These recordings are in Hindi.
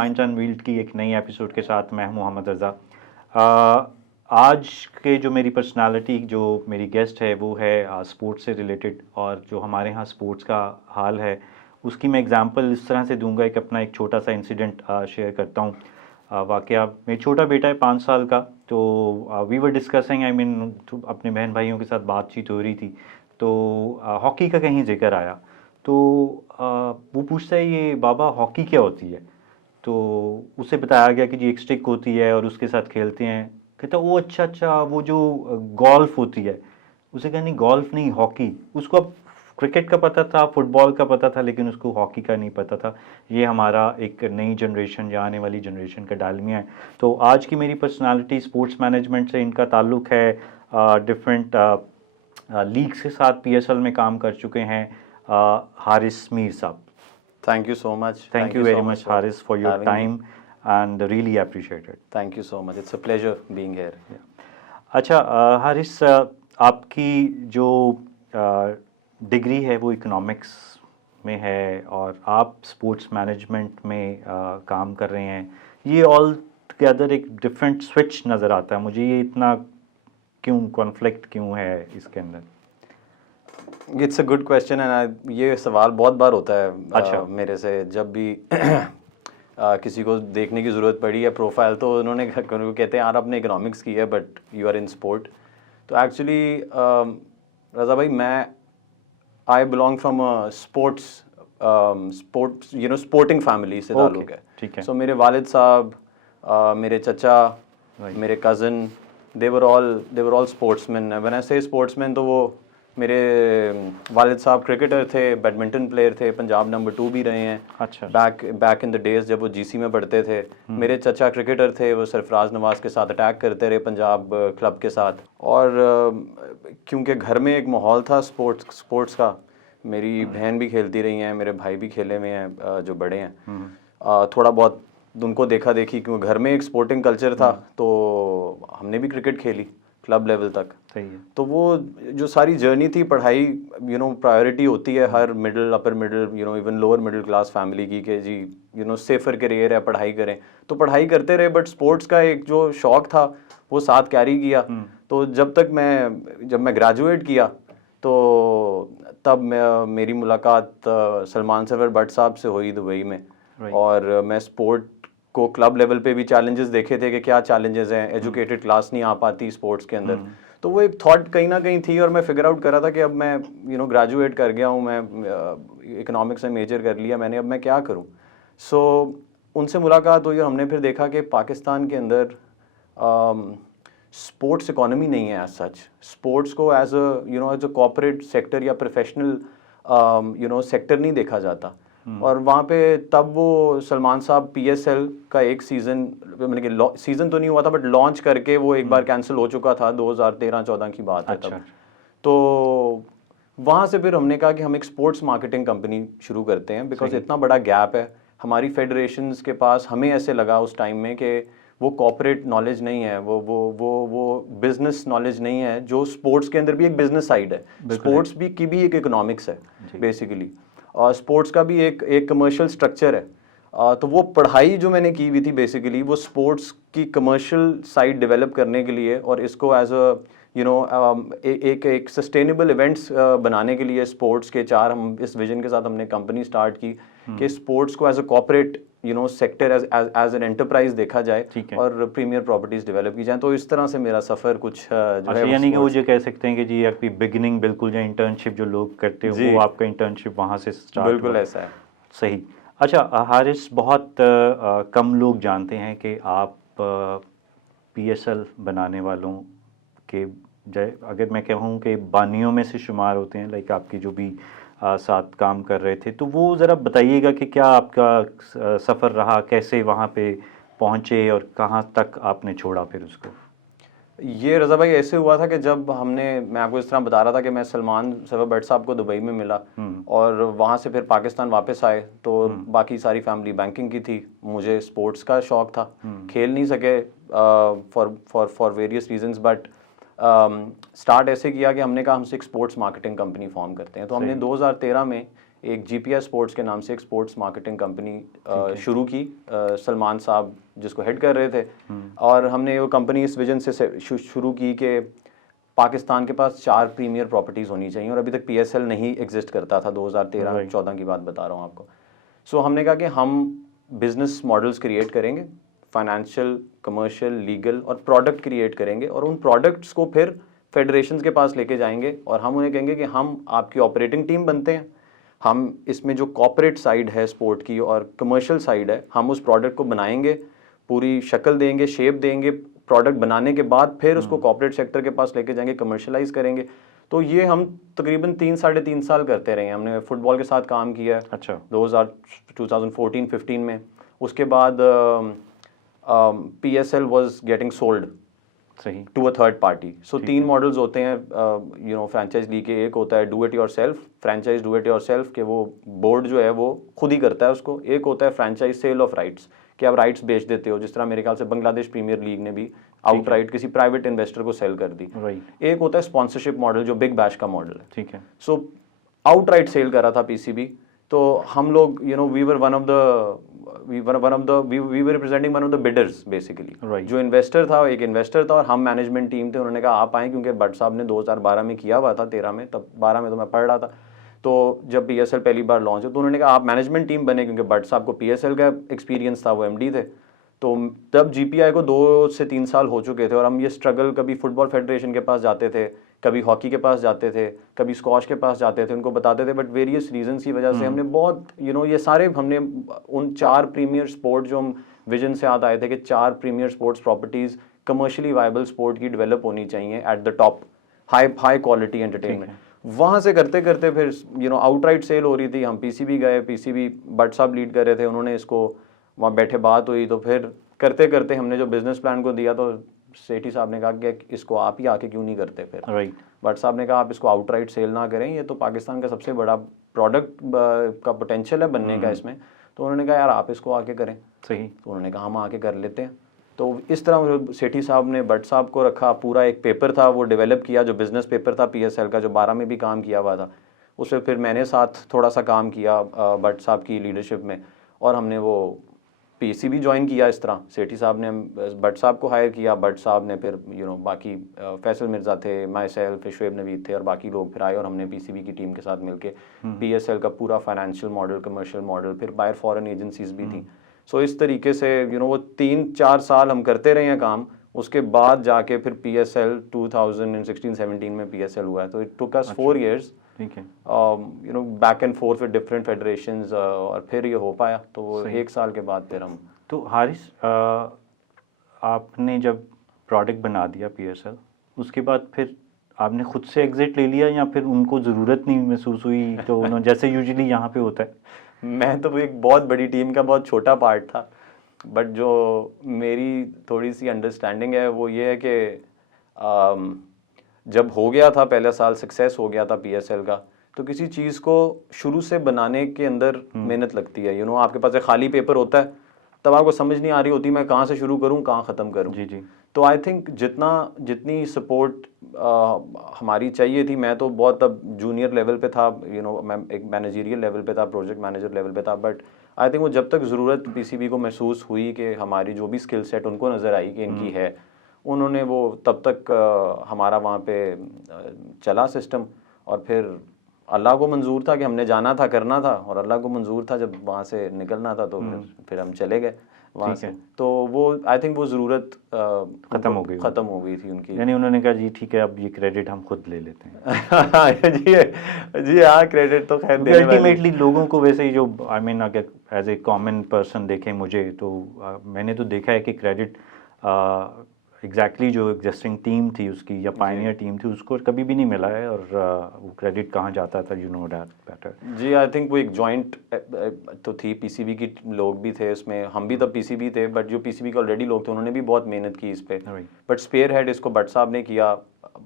माइंड्स अनवील्ड की एक नई एपिसोड के साथ मैं हूं मोहम्मद रज़ा। आज के जो मेरी पर्सनालिटी, जो मेरी गेस्ट है, वो है स्पोर्ट्स से रिलेटेड, और जो हमारे यहाँ स्पोर्ट्स का हाल है उसकी मैं एग्जांपल इस तरह से दूंगा। एक छोटा सा इंसिडेंट शेयर करता हूँ। वाकया, मेरा छोटा बेटा है 5 साल का, तो we were discussing, I mean अपने बहन भाइयों के साथ बातचीत हो रही थी, तो हॉकी का कहीं जिक्र आया। तो वो पूछता है, ये बाबा हॉकी क्या होती है? तो उसे बताया गया कि जी एक स्टिक होती है और उसके साथ खेलते हैं। कहता ओ अच्छा अच्छा, वो जो गोल्फ होती है। उसे कहा नहीं, गोल्फ नहीं, हॉकी। उसको अब क्रिकेट का पता था, फुटबॉल का पता था, लेकिन उसको हॉकी का नहीं पता था। ये हमारा एक नई जनरेशन या आने वाली जनरेशन का डालमिया है। तो आज की मेरी पर्सनालिटी स्पोर्ट्स मैनेजमेंट से इनका ताल्लुक है, डिफरेंट लीग्स के साथ पीएसएल में काम कर चुके हैं। हारिस मीर साहब, Thank you so much. thank you very much Haris for your time and really appreciate it. Thank you so much. It's a pleasure being here. अच्छा हारिस, आपकी जो डिग्री है वो इकोनॉमिक्स में है और आप स्पोर्ट्स मैनेजमेंट में काम कर रहे हैं। ये ऑल टुगेदर एक डिफरेंट स्विच नज़र आता है मुझे। ये इतना क्यों कॉन्फ्लिक्ट क्यों है इसके अंदर? It's a good question and ये सवाल बहुत बार होता है। अच्छा। मेरे से जब भी किसी को देखने की ज़रूरत पड़ी है प्रोफाइल, तो उन्होंने कहते हैं यार आपने इकोनॉमिक्स की है but you are in sport. तो एक्चुअली रज़ा भाई, मैं I belong from sporting family से ताल्लुक है। ठीक है। सो मेरे वालिद साहब, मेरे चचा, मेरे cousin, they were all sportsman. When I से स्पोर्ट्समैन, तो वो मेरे वालिद साहब क्रिकेटर थे, बैडमिंटन प्लेयर थे, पंजाब नंबर 2 भी रहे हैं। अच्छा। बैक इन द डेज जब वो जीसी में पढ़ते थे। मेरे चचा क्रिकेटर थे, वो सरफराज नवाज के साथ अटैक करते रहे पंजाब क्लब के साथ। और क्योंकि घर में एक माहौल था स्पोर्ट्स का, मेरी बहन भी खेलती रही हैं, मेरे भाई भी खेले हुए हैं जो बड़े हैं। थोड़ा बहुत उनको देखा देखी, क्योंकि घर में एक स्पोर्टिंग कल्चर था, तो हमने भी क्रिकेट खेली क्लब लेवल तक। सही है। तो वो जो सारी जर्नी थी, पढ़ाई प्रायोरिटी होती है हर middle, upper middle, even lower middle class family की, कि जी सेफर करियर है, पढ़ाई करें। तो पढ़ाई करते रहे, बट स्पोर्ट्स का एक जो शौक था वो साथ कैरी किया। तो जब मैं ग्रेजुएट किया, तो तब मेरी मुलाकात सलमान सरवर भट्ट साहब से हुई दुबई में। और मैं स्पोर्ट को क्लब लेवल पे भी चैलेंजेस देखे थे कि क्या चैलेंजेस हैं, एजुकेटेड क्लास नहीं आ पाती स्पोर्ट्स के अंदर। तो वो एक थॉट कहीं ना कहीं थी, और मैं फिगर आउट कर रहा था कि अब मैं ग्रेजुएट कर गया हूँ, मैं इकोनॉमिक्स में मेजर कर लिया मैंने, अब मैं क्या करूँ। सो उनसे मुलाकात हुई और हमने फिर देखा कि पाकिस्तान के अंदर स्पोर्ट्स इकोनॉमी नहीं है एज सच। स्पोर्ट्स को एज अ कॉर्पोरेट सेक्टर या प्रोफेशनल सेक्टर नहीं देखा जाता। और वहाँ पे तब वो सलमान साहब पीएसएल का एक सीज़न, मतलब कि सीज़न तो नहीं हुआ था बट लॉन्च करके वो एक बार कैंसिल हो चुका था, 2013-14 की बात है तब। तो वहाँ से फिर हमने कहा कि हम एक स्पोर्ट्स मार्केटिंग कंपनी शुरू करते हैं, बिकॉज इतना बड़ा गैप है हमारी फेडरेशंस के पास। हमें ऐसे लगा उस टाइम में कि वो कॉर्पोरेट नॉलेज नहीं है, वो बिजनेस नॉलेज नहीं है, जो स्पोर्ट्स के अंदर भी एक बिजनेस साइड है, स्पोर्ट्स भी की भी एक इकोनॉमिक्स है बेसिकली, और स्पोर्ट्स का भी एक कमर्शियल स्ट्रक्चर है। तो वो पढ़ाई जो मैंने की हुई थी बेसिकली, वो स्पोर्ट्स की कमर्शियल साइड डेवलप करने के लिए, और इसको एज अ एक सस्टेनेबल इवेंट्स बनाने के लिए स्पोर्ट्स के हम इस विजन के साथ हमने कंपनी स्टार्ट की कि स्पोर्ट्स को as a corporate sector as an enterprise देखा जाए और प्रीमियर प्रॉपर्टीज डेवलप की जाए। तो इस तरह से मेरा सफ़र कुछ जो है, यानी कि वो जो कह सकते हैं कि जी आपकी बिगिनिंग बिल्कुल, जो इंटर्नशिप जो लोग करते हैं, वो आपका इंटर्नशिप वहाँ से स्टार्ट। बिल्कुल ऐसा है। सही। अच्छा हारिस, बहुत कम लोग जानते हैं कि आप पीएसएल बनाने वालों के, अगर मैं कहूँ कि बानियों में से शुमार होते हैं, लाइक आपकी जो भी साथ काम कर रहे थे, तो वो ज़रा बताइएगा कि क्या आपका सफ़र रहा, कैसे वहाँ पे पहुँचे और कहाँ तक आपने छोड़ा फिर उसको? ये रज़ा भाई ऐसे हुआ था कि जब मैं आपको इस तरह बता रहा था कि मैं सलमान सरवर भट्ट साहब को दुबई में मिला और वहाँ से फिर पाकिस्तान वापस आए, तो बाकी सारी फैमिली बैंकिंग की थी, मुझे स्पोर्ट्स का शौक था, खेल नहीं सके for various reasons, but start ऐसे किया कि हमने कहा हमसे एक स्पोर्ट्स मार्केटिंग कंपनी फॉर्म करते हैं। तो हमने 2013 में एक जीपीएस स्पोर्ट्स के नाम से एक स्पोर्ट्स मार्केटिंग कंपनी शुरू की, सलमान साहब जिसको हेड कर रहे थे। और हमने वो कंपनी इस विजन से शुरू की कि पाकिस्तान के पास 4 प्रीमियर प्रॉपर्टीज़ होनी चाहिए, और अभी तक पीएसएल नहीं एग्जिस्ट करता था, 2013-14 की बात बता रहा हूँ आपको। सो हमने कहा कि हम बिजनेस मॉडल्स क्रिएट करेंगे, फाइनेंशियल, कमर्शियल, लीगल और प्रोडक्ट क्रिएट करेंगे, और उन प्रोडक्ट्स को फिर फेडरेशंस के पास लेके जाएंगे और हम उन्हें कहेंगे कि हम आपकी ऑपरेटिंग टीम बनते हैं, हम इसमें जो कॉर्पोरेट साइड है स्पोर्ट की और कमर्शियल साइड है, हम उस प्रोडक्ट को बनाएंगे, पूरी शक्ल देंगे, शेप देंगे, प्रोडक्ट बनाने के बाद फिर उसको कॉर्पोरेट सेक्टर के पास लेके जाएंगे, कमर्शलाइज करेंगे। तो ये हम तकरीबन 3-3.5 साल करते रहे हैं। हमने फुटबॉल के साथ काम किया है, अच्छा, 2014-15 में। उसके बाद PSL वाज गेटिंग सोल्ड सही, to a third party. So 3 models होते हैं फ्रेंचाइज लीग के। एक होता है do it yourself, franchise do it yourself, कि वो बोर्ड जो है वो खुद ही करता है उसको। एक होता है फ्रेंचाइज सेल ऑफ राइट्स, कि आप राइट्स बेच देते हो, जिस तरह मेरे ख्याल से बांग्लादेश प्रीमियर लीग ने भी आउटराइट किसी प्राइवेट इन्वेस्टर को सेल कर दी। एक होता है स्पॉन्सरशिप मॉडल, जो बिग बैश का मॉडल है। ठीक है। सो आउटराइट सेल कर रहा था पीसीबी। तो हम लोग we were representing one of the bidders basically. जो इन्वेस्टर था, एक इन्वेस्टर था और हम मैनेजमेंट टीम थे। उन्होंने कहा आप आए, क्योंकि भट्ट साहब ने 2012 में किया हुआ था, 13 में, तब 12 में तो मैं पढ़ रहा था। तो जब पीएसएल पहली बार लॉन्च हो तो उन्होंने कहा आप मैनेजमेंट टीम बने, क्योंकि भट्ट साहब को पीएसएल का एक्सपीरियंस था, वो एमडी थे। तो तब जीपीआई को 2 से 3 साल हो चुके थे और हम ये स्ट्रगल, कभी फुटबॉल फेडरेशन के पास जाते थे, कभी हॉकी के पास जाते थे, कभी स्क्वॉश के पास जाते थे, उनको बताते थे, बट वेरियस रीजंस की वजह से हमने बहुत ये सारे हमने उन 4 प्रीमियर स्पोर्ट जो हम विजन से याद आए थे कि 4 premier sports properties commercially viable sport की डेवलप होनी चाहिए at the top, high quality entertainment. वहाँ से करते करते फिर आउटराइट सेल हो रही थी। हम पीसीबी गए, पीसीबी भट्ट साहब लीड कर रहे थे, उन्होंने इसको वहाँ बैठे बात हुई। तो फिर करते करते हमने जो बिजनेस प्लान को दिया, तो सेठी साहब ने कहा कि इसको आप ही आके क्यों नहीं करते। फिर भट्ट साहब ने कहा आप इसको आउटराइट सेल ना करें, ये तो पाकिस्तान का सबसे बड़ा प्रोडक्ट का पोटेंशियल है बनने का इसमें। तो उन्होंने कहा यार आप इसको आके करें। सही। तो उन्होंने कहा हम आके कर लेते हैं। तो इस तरह सेठी साहब ने भट्ट साहब को रखा, पूरा एक पेपर था वो डेवलप किया, जो बिजनेस पेपर था पीएसएल का, जो 12 में भी काम किया हुआ था। उसमें फिर मैंने साथ थोड़ा सा काम किया भट्ट साहब की लीडरशिप में, और हमने वो पीसीबी ज्वाइन किया। इस तरह सेठी साहब ने भट्ट साहब को हायर किया, भट्ट साहब ने फिर बाकी फैसल मिर्ज़ा थे, माई सेल्फ, शुएब नवीद थे, और बाकी लोग फिर आए, और हमने पीसीबी की टीम के साथ मिलके पीएसएल का पूरा फाइनेंशियल मॉडल, कमर्शियल मॉडल, फिर बाहर फॉरेन एजेंसीज भी थी। सो इस तरीके से वो 3-4 साल हम करते रहे हैं काम। उसके बाद जाके फिर पीएसएल 2016-17 में पीएसएल हुआ है। तो इट टुक अस 4 years, ठीक है, back and fourth with different federations, और फिर ये हो पाया। तो वो 1 साल के बाद फिर हम। तो हारिस, आपने जब प्रोडक्ट बना दिया पीएसएल, उसके बाद फिर आपने खुद से एग्जिट ले लिया, या फिर उनको ज़रूरत नहीं महसूस हुई? तो उन्होंने, जैसे यूजुअली यहाँ पे होता है, मैं तो एक बहुत बड़ी टीम का बहुत छोटा पार्ट था, बट जो मेरी थोड़ी सी अंडरस्टैंडिंग है वो ये है कि जब हो गया था पहला साल, सक्सेस हो गया था पीएसएल का, तो किसी चीज़ को शुरू से बनाने के अंदर मेहनत लगती है। आपके पास एक खाली पेपर होता है, तब आपको समझ नहीं आ रही होती मैं कहाँ से शुरू करूँ, कहाँ ख़त्म करूँ। जी जी। तो आई थिंक जितनी सपोर्ट हमारी चाहिए थी, मैं तो बहुत तब जूनियर लेवल पे था, मैं एक मैनेजरियल लेवल पे था, प्रोजेक्ट मैनेजर लेवल पे था, बट आई थिंक वो जब तक ज़रूरत पीसीबी को महसूस हुई कि हमारी जो भी स्किल सेट उनको नज़र आई कि इनकी है, उन्होंने वो तब तक हमारा वहाँ पे चला सिस्टम। और फिर अल्लाह को मंजूर था कि हमने जाना था, करना था, और अल्लाह को मंजूर था जब वहाँ से निकलना था, तो फिर हम चले गए वहाँ से। तो वो आई थिंक वो ज़रूरत ख़त्म हो गई थी उनकी। यानी उन्होंने कहा जी ठीक है, अब ये क्रेडिट हम खुद ले लेते हैं। जी हाँ, क्रेडिट तो खैर देने वाली। अल्टीमेटली लोगों को वैसे ही, जो आई मीन अगर एज ए कॉमन पर्सन देखें मुझे, तो मैंने तो देखा है कि क्रेडिट एग्जैक्टली जो एग्जिस्टिंग टीम थी उसकी, या पायनियर टीम थी, उसको कभी भी नहीं मिला है, और वो क्रेडिट कहाँ जाता था, यू नो दैट बेटर। जी, आई थिंक वो एक जॉइंट तो थी, पीसीबी की लोग भी थे इसमें, हम भी तब पीसीबी थे, बट जो पीसीबी के ऑलरेडी लोग थे उन्होंने भी बहुत मेहनत की इस पे, बट स्पेयर हेड इसको भट्ट साहब ने किया।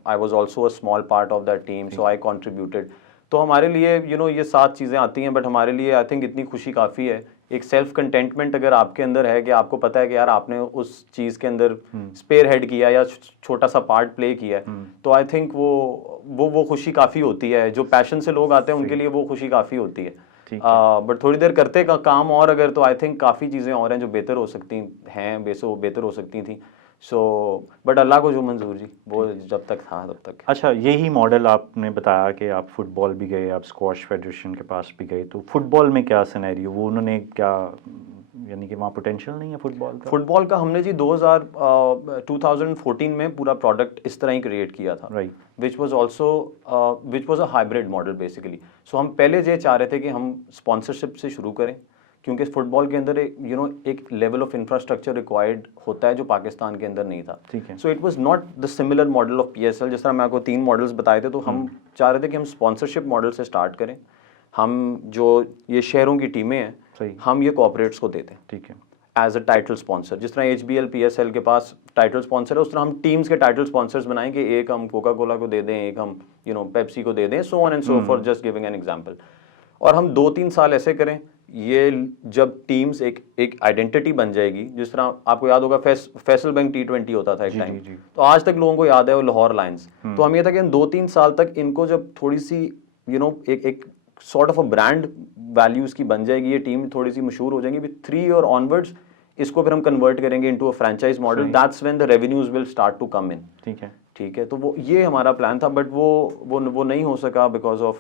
I was also a small part of that team, so I contributed. तो हमारे लिए ये 7 चीज़ें आती हैं, बट हमारे लिए आई थिंक इतनी खुशी काफ़ी है। एक सेल्फ कंटेंटमेंट अगर आपके अंदर है कि आपको पता है कि यार आपने उस चीज़ के अंदर स्पेयर हेड किया या छोटा सा पार्ट प्ले किया है, तो आई थिंक वो वो खुशी काफ़ी होती है, जो पैशन से लोग आते हैं उनके लिए वो खुशी काफ़ी होती है। ठीक बट थोड़ी देर करते का काम और अगर तो आई थिंक काफ़ी चीज़ें और हैं जो बेहतर हो सकती हैं, बेहतर हो सकती थी। सो बट अल्लाह को जो मंजूर जी, वो जब तक था तब तक। अच्छा, यही मॉडल आपने बताया कि आप फुटबॉल भी गए, आप स्क्वॉश फेडरेशन के पास भी गए, तो फुटबॉल में क्या सिनेरियो, वो उन्होंने क्या, यानी कि वहाँ पोटेंशियल नहीं है फुटबॉल का? फुटबॉल का हमने जी 2014 में पूरा प्रोडक्ट इस तरह ही क्रिएट किया था, right. Which was a hybrid model basically. So हम पहले ये चाह रहे थे कि हम स्पॉन्सरशिप से शुरू करें, क्योंकि फुटबॉल के अंदर एक लेवल ऑफ इंफ्रास्ट्रक्चर रिक्वायर्ड होता है जो पाकिस्तान के अंदर नहीं था। ठीक है। So it was not the similar model of PSL, जिस तरह मैं आपको 3 मॉडल्स बताए थे, तो हम चाह रहे थे कि हम स्पॉन्सरशिप मॉडल से स्टार्ट करें। हम जो ये शहरों की टीमें हैं, सही। हम ये कॉर्पोरेट्स को देते हैं ठीक है। As a title sponsor. जिस तरह HBL PSL के पास टाइटल स्पॉन्सर है, उस तरह हम टीम्स के टाइटल स्पॉन्सर्स बनाएंगे। एक हम कोका कोला को दे दें, एक हम पेप्सी को दे दें, so on and so for, just giving an example. और हम 2-3 साल ऐसे करें, ये जब टीम्स एक आइडेंटिटी बन जाएगी। जिस तरह आपको याद होगा फैसल बैंक T20 होता था एक टाइम, तो आज तक लोगों को याद है वो लाहौर लायंस। तो हम ये था कि 2-3 साल तक इनको जब थोड़ी सी एक sort of a brand values की बन जाएगी, ये टीम थोड़ी सी मशहूर हो जाएंगी, 3 और ऑनवर्ड्स इसको फिर हम कन्वर्ट करेंगे into a franchise model. That's when the revenues will start to come in. ठीक है, तो वो ये हमारा प्लान था, बट वो नहीं हो सका because of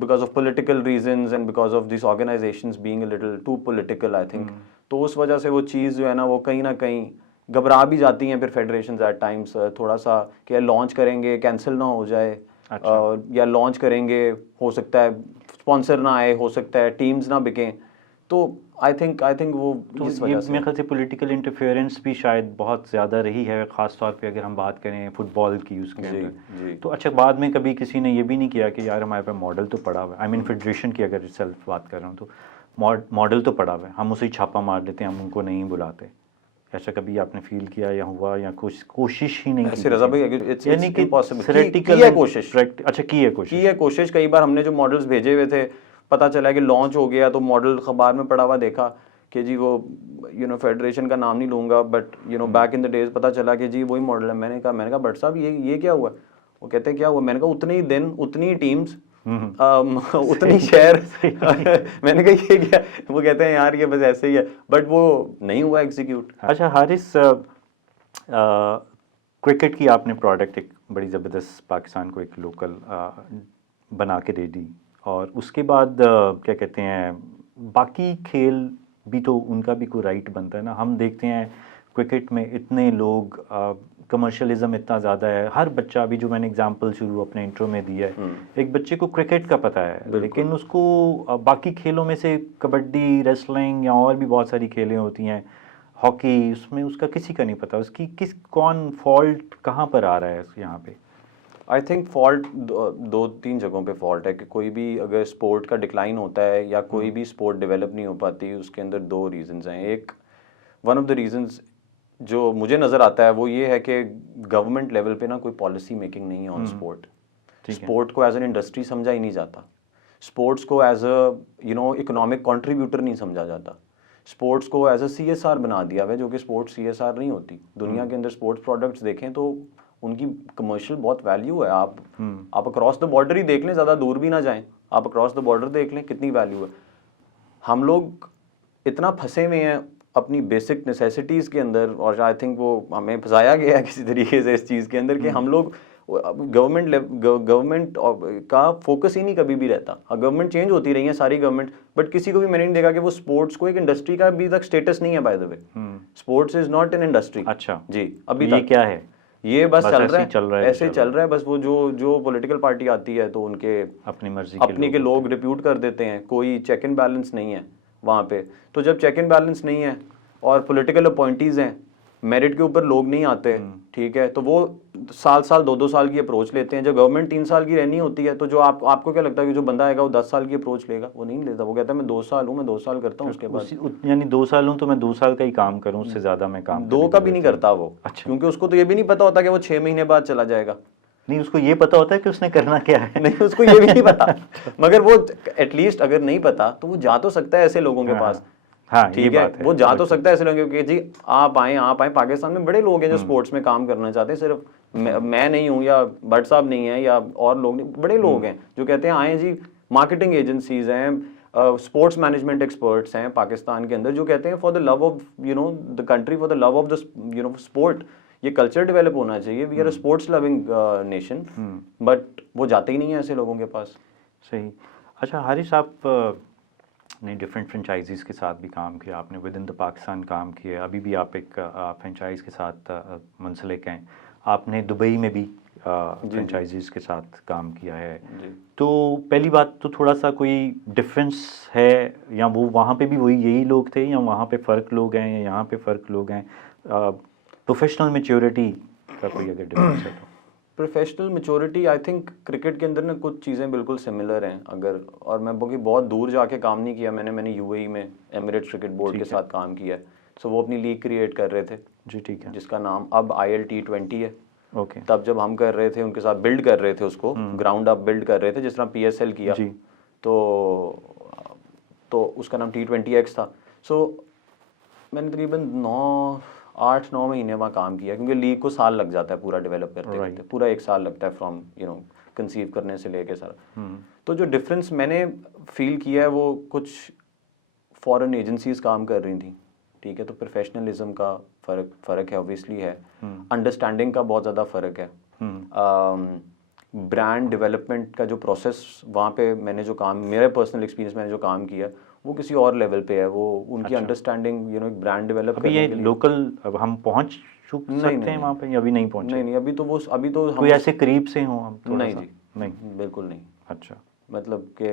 because of political reasons and because of these organizations being a little too political, I think। तो उस वजह से वो चीज़ जो है ना, वो कहीं ना कहीं घबरा भी जाती हैं फिर फेडरेशंस एट टाइम्स, थोड़ा सा कि लॉन्च करेंगे कैंसिल ना हो जाए। अच्छा। या लॉन्च करेंगे, हो सकता है स्पॉन्सर ना आए, हो सकता है टीम्स ना बिकें। तो आई थिंक वो तो इस ये वजह से मेरे ख्याल से पॉलिटिकल इंटरफेरेंस भी शायद बहुत ज़्यादा रही है, ख़ास तौर पे अगर हम बात करें फुटबॉल की उसके अंदर। तो अच्छा, बाद में कभी किसी ने ये भी नहीं किया कि यार हमारे पास मॉडल तो पड़ा हुआ है, आई मीन फेडरेशन की अगर सेल्फ बात कर रहा हूँ, तो मॉडल तो पड़ा हुआ है, हम उसे छापा मार लेते हैं, हम उनको नहीं बुलाते। ऐसा कभी आपने फील किया या हुआ, या कोशिश ही नहीं की? रज़ा भाई, यानी कि theoretical कोशिश, अच्छा की है कोशिश। कई बार हमने जो मॉडल्स भेजे हुए थे, पता चला कि लॉन्च हो गया, तो मॉडल अखबार में पड़ा हुआ देखा कि जी वो फेडरेशन का नाम नहीं लूँगा, but back in the days पता चला कि जी वही मॉडल है। मैंने कहा बट साहब ये क्या हुआ? वो कहते हैं क्या हुआ? मैंने कहा उतने ही दिन, उतनी ही टीम्स, उतनी शहर। मैंने कहा ये क्या? वो कहते हैं यार ये बस ऐसे ही है, बट वो नहीं हुआ एग्जीक्यूट। अच्छा हारिस, क्रिकेट की आपने प्रोडक्ट एक बड़ी ज़बरदस्त पाकिस्तान को एक लोकल बना के दे दी, और उसके बाद क्या कहते हैं, बाकी खेल भी तो उनका भी कोई राइट बनता है ना। हम देखते हैं क्रिकेट में इतने लोग, कमर्शियलिज्म इतना ज़्यादा है, हर बच्चा, अभी जो मैंने एग्जांपल शुरू अपने इंट्रो में दिया है, एक बच्चे को क्रिकेट का पता है, लेकिन उसको बाकी खेलों में से कबड्डी, रेसलिंग या और भी बहुत सारी खेलें होती हैं, हॉकी, उसमें उसका किसी का नहीं पता उसकी कौन फॉल्ट कहाँ पर आ रहा है यहाँ पे। आई थिंक फॉल्ट 2-3 जगहों पे फॉल्ट है कि कोई भी अगर स्पोर्ट का डिक्लाइन होता है या कोई भी स्पोर्ट डेवलप नहीं हो पाती, उसके अंदर 2 रीजंस हैं। एक वन ऑफ द रीजंस जो मुझे नज़र आता है वो ये है कि गवर्नमेंट लेवल पे ना कोई पॉलिसी मेकिंग नहीं है ऑन स्पोर्ट। स्पोर्ट को एज एन इंडस्ट्री समझा ही नहीं जाता, स्पोर्ट्स को एज अ इकोनॉमिक कंट्रीब्यूटर नहीं समझा जाता, स्पोर्ट्स को एज अ CSR बना दिया है, जो कि स्पोर्ट्स CSR नहीं होती। दुनिया के अंदर स्पोर्ट्स प्रोडक्ट्स देखें तो उनकी कमर्शियल बहुत वैल्यू है। आप अक्रॉस द बॉर्डर ही देख लें, ज़्यादा दूर भी ना जाएं, आप अक्रॉस द बॉर्डर देख लें कितनी वैल्यू है। हम लोग इतना फंसे हुए हैं अपनी बेसिक नेसेसिटीज़ के अंदर, और आई थिंक वो हमें फंसाया गया है किसी तरीके से इस चीज़ के अंदर कि हम लोग गवर्नमेंट का फोकस ही नहीं कभी भी रहता। गवर्नमेंट चेंज होती रही है सारी गवर्नमेंट, बट किसी को भी मैंने नहीं देखा कि वो स्पोर्ट्स को एक इंडस्ट्री का अभी तक स्टेटस नहीं है। By the way, sports is not an industry. अच्छा जी, अभी ये तक क्या है? ये बस चल रहा है, ऐसे चल रहा है। बस वो जो पॉलिटिकल पार्टी आती है तो उनके अपनी मर्जी के लोग रिप्यूट कर देते हैं, कोई चेक एंड बैलेंस नहीं है वहाँ पे। तो जब चेक एंड बैलेंस नहीं है और पॉलिटिकल अपॉइंटीज हैं, मेरिट के ऊपर लोग नहीं आते, ठीक है, तो वो साल 2-2 साल की अप्रोच लेते हैं। जब गवर्नमेंट 3 साल की रहनी होती है, तो जो आपको क्या लगता है कि जो बंदा आएगा वो 10 साल की अप्रोच लेगा? वो नहीं लेता। वो कहता है मैं 2 साल हूँ, मैं 2 साल करता हूँ, उसके बाद यानी 2 साल हूँ तो मैं 2 साल का ही काम करूँ, उससे ज़्यादा मैं काम 2 का भी नहीं करता वो। अच्छा, क्योंकि उसको तो ये भी नहीं पता होता कि वो 6 महीने बाद चला जाएगा। नहीं, उसको ये पता होता है कि उसने करना क्या है। नहीं, उसको ये भी नहीं पता। मगर वो एटलीस्ट अगर नहीं पता तो वो जा तो सकता है ऐसे लोगों के पास। हाँ, ठीक है, वो जा तो सकता है ऐसे लोगों के, जी आप आए। पाकिस्तान में बड़े लोग हैं जो स्पोर्ट्स में काम करना चाहते हैं, सिर्फ मैं नहीं हूँ या भट्ट साहब नहीं है या और लोग नहीं, बड़े लोग हैं जो कहते हैं आए जी, मार्केटिंग एजेंसीज हैं, स्पोर्ट्स मैनेजमेंट एक्सपर्ट्स हैं पाकिस्तान के अंदर जो कहते हैं for the love of the country, for the love of the sport, ये कल्चर डेवलप होना चाहिए, we are a sports loving nation, but वो जाते ही नहीं है ऐसे लोगों के पास। सही। अच्छा हारिस, आप ने डिफरेंट फ्रेंचाइजीज के साथ भी काम किया, आपने विद इन द पाकिस्तान काम किया, अभी भी आप एक फ्रेंचाइज के साथ मुंसलिक हैं, आपने दुबई में भी फ्रेंचाइजीज के साथ काम किया है। तो पहली बात तो थोड़ा सा कोई डिफरेंस है, या वो वहाँ पे भी वही यही लोग थे, या वहाँ पे फ़र्क लोग हैं, या यहाँ पे फ़र्क लोग हैं? प्रोफेशनल मैच्योरिटी का कोई अगर डिफरेंस है तो? Professional maturity I think cricket के अंदर ना कुछ चीज़ें बिल्कुल सिमिलर हैं अगर, और मैं बोलूँ बहुत दूर जाके काम नहीं किया मैंने यूएई में एमिरेट्स क्रिकेट बोर्ड के साथ काम किया है। सो वो अपनी लीग क्रिएट कर रहे थे जी, ठीक है, जिसका नाम अब ILT20 है। ओके। तब जब हम कर रहे थे उनके साथ बिल्ड कर रहे थे उसको, ग्राउंड अप बिल्ड कर रहे थे जिस तरह PSL किया जी। तो उसका नाम T20X था। सो मैंने तकरीबन 8-9 महीने वहाँ काम किया क्योंकि लीग को साल लग जाता है पूरा डेवलप करते करते, पूरा 1 साल लगता है फ्रॉम कंसीव करने से लेके सारा। तो जो डिफरेंस मैंने फील किया है वो कुछ फॉरेन एजेंसीज काम कर रही थी, ठीक है, तो प्रोफेशनलिज्म का फ़र्क है ऑब्वियसली है, अंडरस्टैंडिंग का बहुत ज़्यादा फ़र्क है, ब्रांड डेवलपमेंट का जो प्रोसेस वहाँ पे मैंने जो काम, मेरे पर्सनल एक्सपीरियंस मैंने जो काम किया वो किसी और लेवल पे है, वो उनकी अंडरस्टैंडिंग एक ब्रांड डेवलप अभी ये लोकल अब हम पहुँच सकते हैं वहाँ पे, या अभी नहीं पहुँचे? नहीं, अभी तो कोई ऐसे करीब से हो हम थोड़ा नहीं सा? जी, नहीं, बिल्कुल नहीं। अच्छा, मतलब कि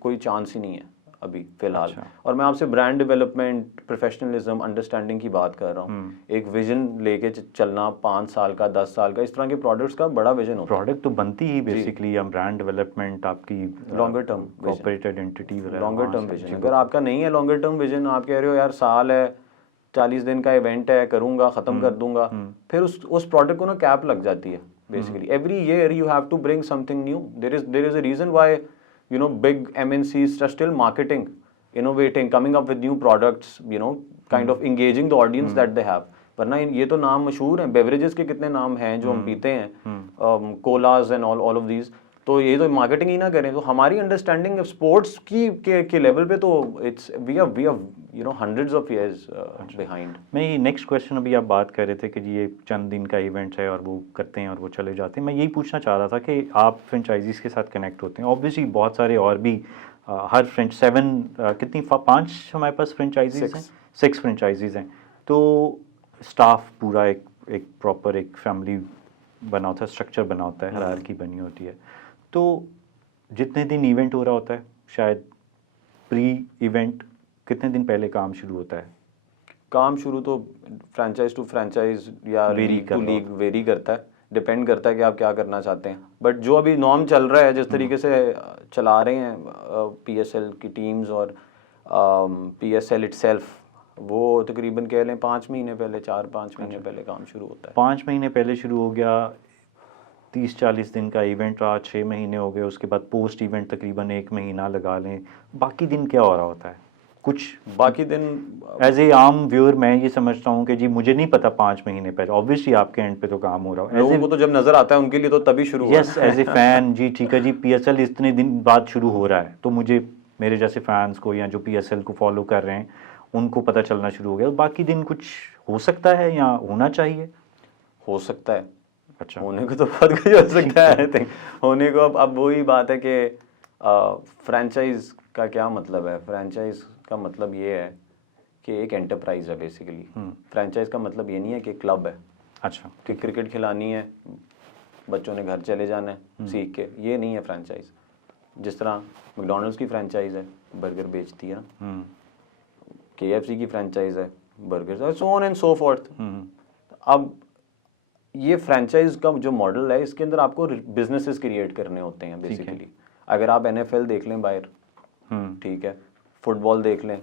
कोई चांस ही नहीं है अभी फिलहाल। अच्छा। और मैं आपसे ब्रांड डेवलपमेंट, प्रोफेशनलिज्म, अंडरस्टैंडिंग की बात कर रहा हूँ। एक विजन लेके चलना 5 साल का, 10 साल का, इस तरह के प्रोडक्ट्स का बड़ा विजन होता है। प्रोडक्ट तो बनती ही बेसिकली, या ब्रांड डेवलपमेंट आपकी लॉन्गर टर्म कॉर्पोरेट आइडेंटिटी वगैरह, लॉन्गर टर्म विजन। अगर आपका नहीं है लॉन्गर टर्म विजन, आप कह रहे हो यार साल है, 40 दिन का इवेंट है, करूंगा, खत्म कर दूंगा, फिर उस प्रोडक्ट को ना कैप लग जाती है basically. Every year you have to bring something new. There is a reason why big MNCs are still marketing, innovating, coming up with new products, kind of engaging the audience that they have. वरना ये तो नाम मशहूर हैं, बेवरेजेस के कितने नाम हैं जो हम पीते हैं, collage and all of these, तो ये तो मार्केटिंग ही ना करें। तो हमारी अंडरस्टैंडिंग स्पोर्ट्स की के लेवल पे तो it's we are hundreds of years behind. मैं ये नेक्स्ट क्वेश्चन, अभी आप बात कर रहे थे कि जी ये चंद दिन का इवेंट है और वो करते हैं और वो चले जाते हैं, मैं यही पूछना चाह रहा था कि आप फ्रेंचाइजीज़ के साथ कनेक्ट होते हैं, ऑब्वियसली बहुत सारे और भी हर कितनी 5 हमारे पास फ्रेंचाइजीज़ हैं, 6 फ्रेंचाइजीज़ हैं, तो स्टाफ पूरा एक प्रॉपर एक फैमिली बना होता है, स्ट्रक्चर बना होता है, हायरार्की बनी होती है। तो जितने दिन इवेंट हो रहा होता है, शायद प्री इवेंट कितने दिन पहले काम शुरू होता है? काम शुरू तो फ्रेंचाइज टू फ्रेंचाइज या लीग टू लीग वेरी करता है, डिपेंड करता है कि आप क्या करना चाहते हैं। बट जो अभी नॉर्म चल रहा है, जिस तरीके से चला रहे हैं PSL की टीम्स और PSL इटसेल्फ, वो तकरीबन कह लें 5 महीने पहले, 4-5 महीने पहले काम शुरू होता है। 5 महीने पहले शुरू हो गया, 30-40 दिन का इवेंट रहा, 6 महीने हो गए, उसके बाद पोस्ट इवेंट तकरीबन 1 महीना लगा लें, बाकी दिन क्या हो रहा होता है? कुछ बाकी दिन एज ए आम व्यूअर मैं ये समझता हूँ कि जी मुझे नहीं पता 5 महीने पहले, ऑब्वियसली आपके एंड पे तो काम हो रहा हो, लोगों को तो जब नजर आता है उनके लिए तो तभी शुरू हुआ। यस, एज ए फैन जी ठीक है जी, PSL इतने दिन बाद शुरू हो रहा है, तो मुझे मेरे जैसे फैंस को या जो PSL को फॉलो कर रहे हैं उनको पता चलना शुरू हो गया, बाकी दिन कुछ हो सकता है या होना चाहिए? हो सकता है, अच्छा, होने को तो बहुत कुछ हो सकता है। आई थिंक होने को अब वही बात है कि फ्रेंचाइज का क्या मतलब है। फ्रेंचाइज का मतलब ये है कि एक एंटरप्राइज है बेसिकली। फ्रेंचाइज का मतलब ये नहीं है कि क्लब है, अच्छा, कि क्रिकेट खिलानी है, बच्चों ने घर चले जाना है सीख के, ये नहीं है फ्रेंचाइज। जिस तरह मैकडॉनल्ड्स की फ्रेंचाइज है, बर्गर बेचती है ना, KFC की फ्रेंचाइज है, burger, so on and so fourth. अब ये फ्रेंचाइज का जो मॉडल है, इसके अंदर आपको बिजनेसेस क्रिएट करने होते हैं बेसिकली। अगर आप NFL देख लें बाहर, ठीक है, फुटबॉल देख लें,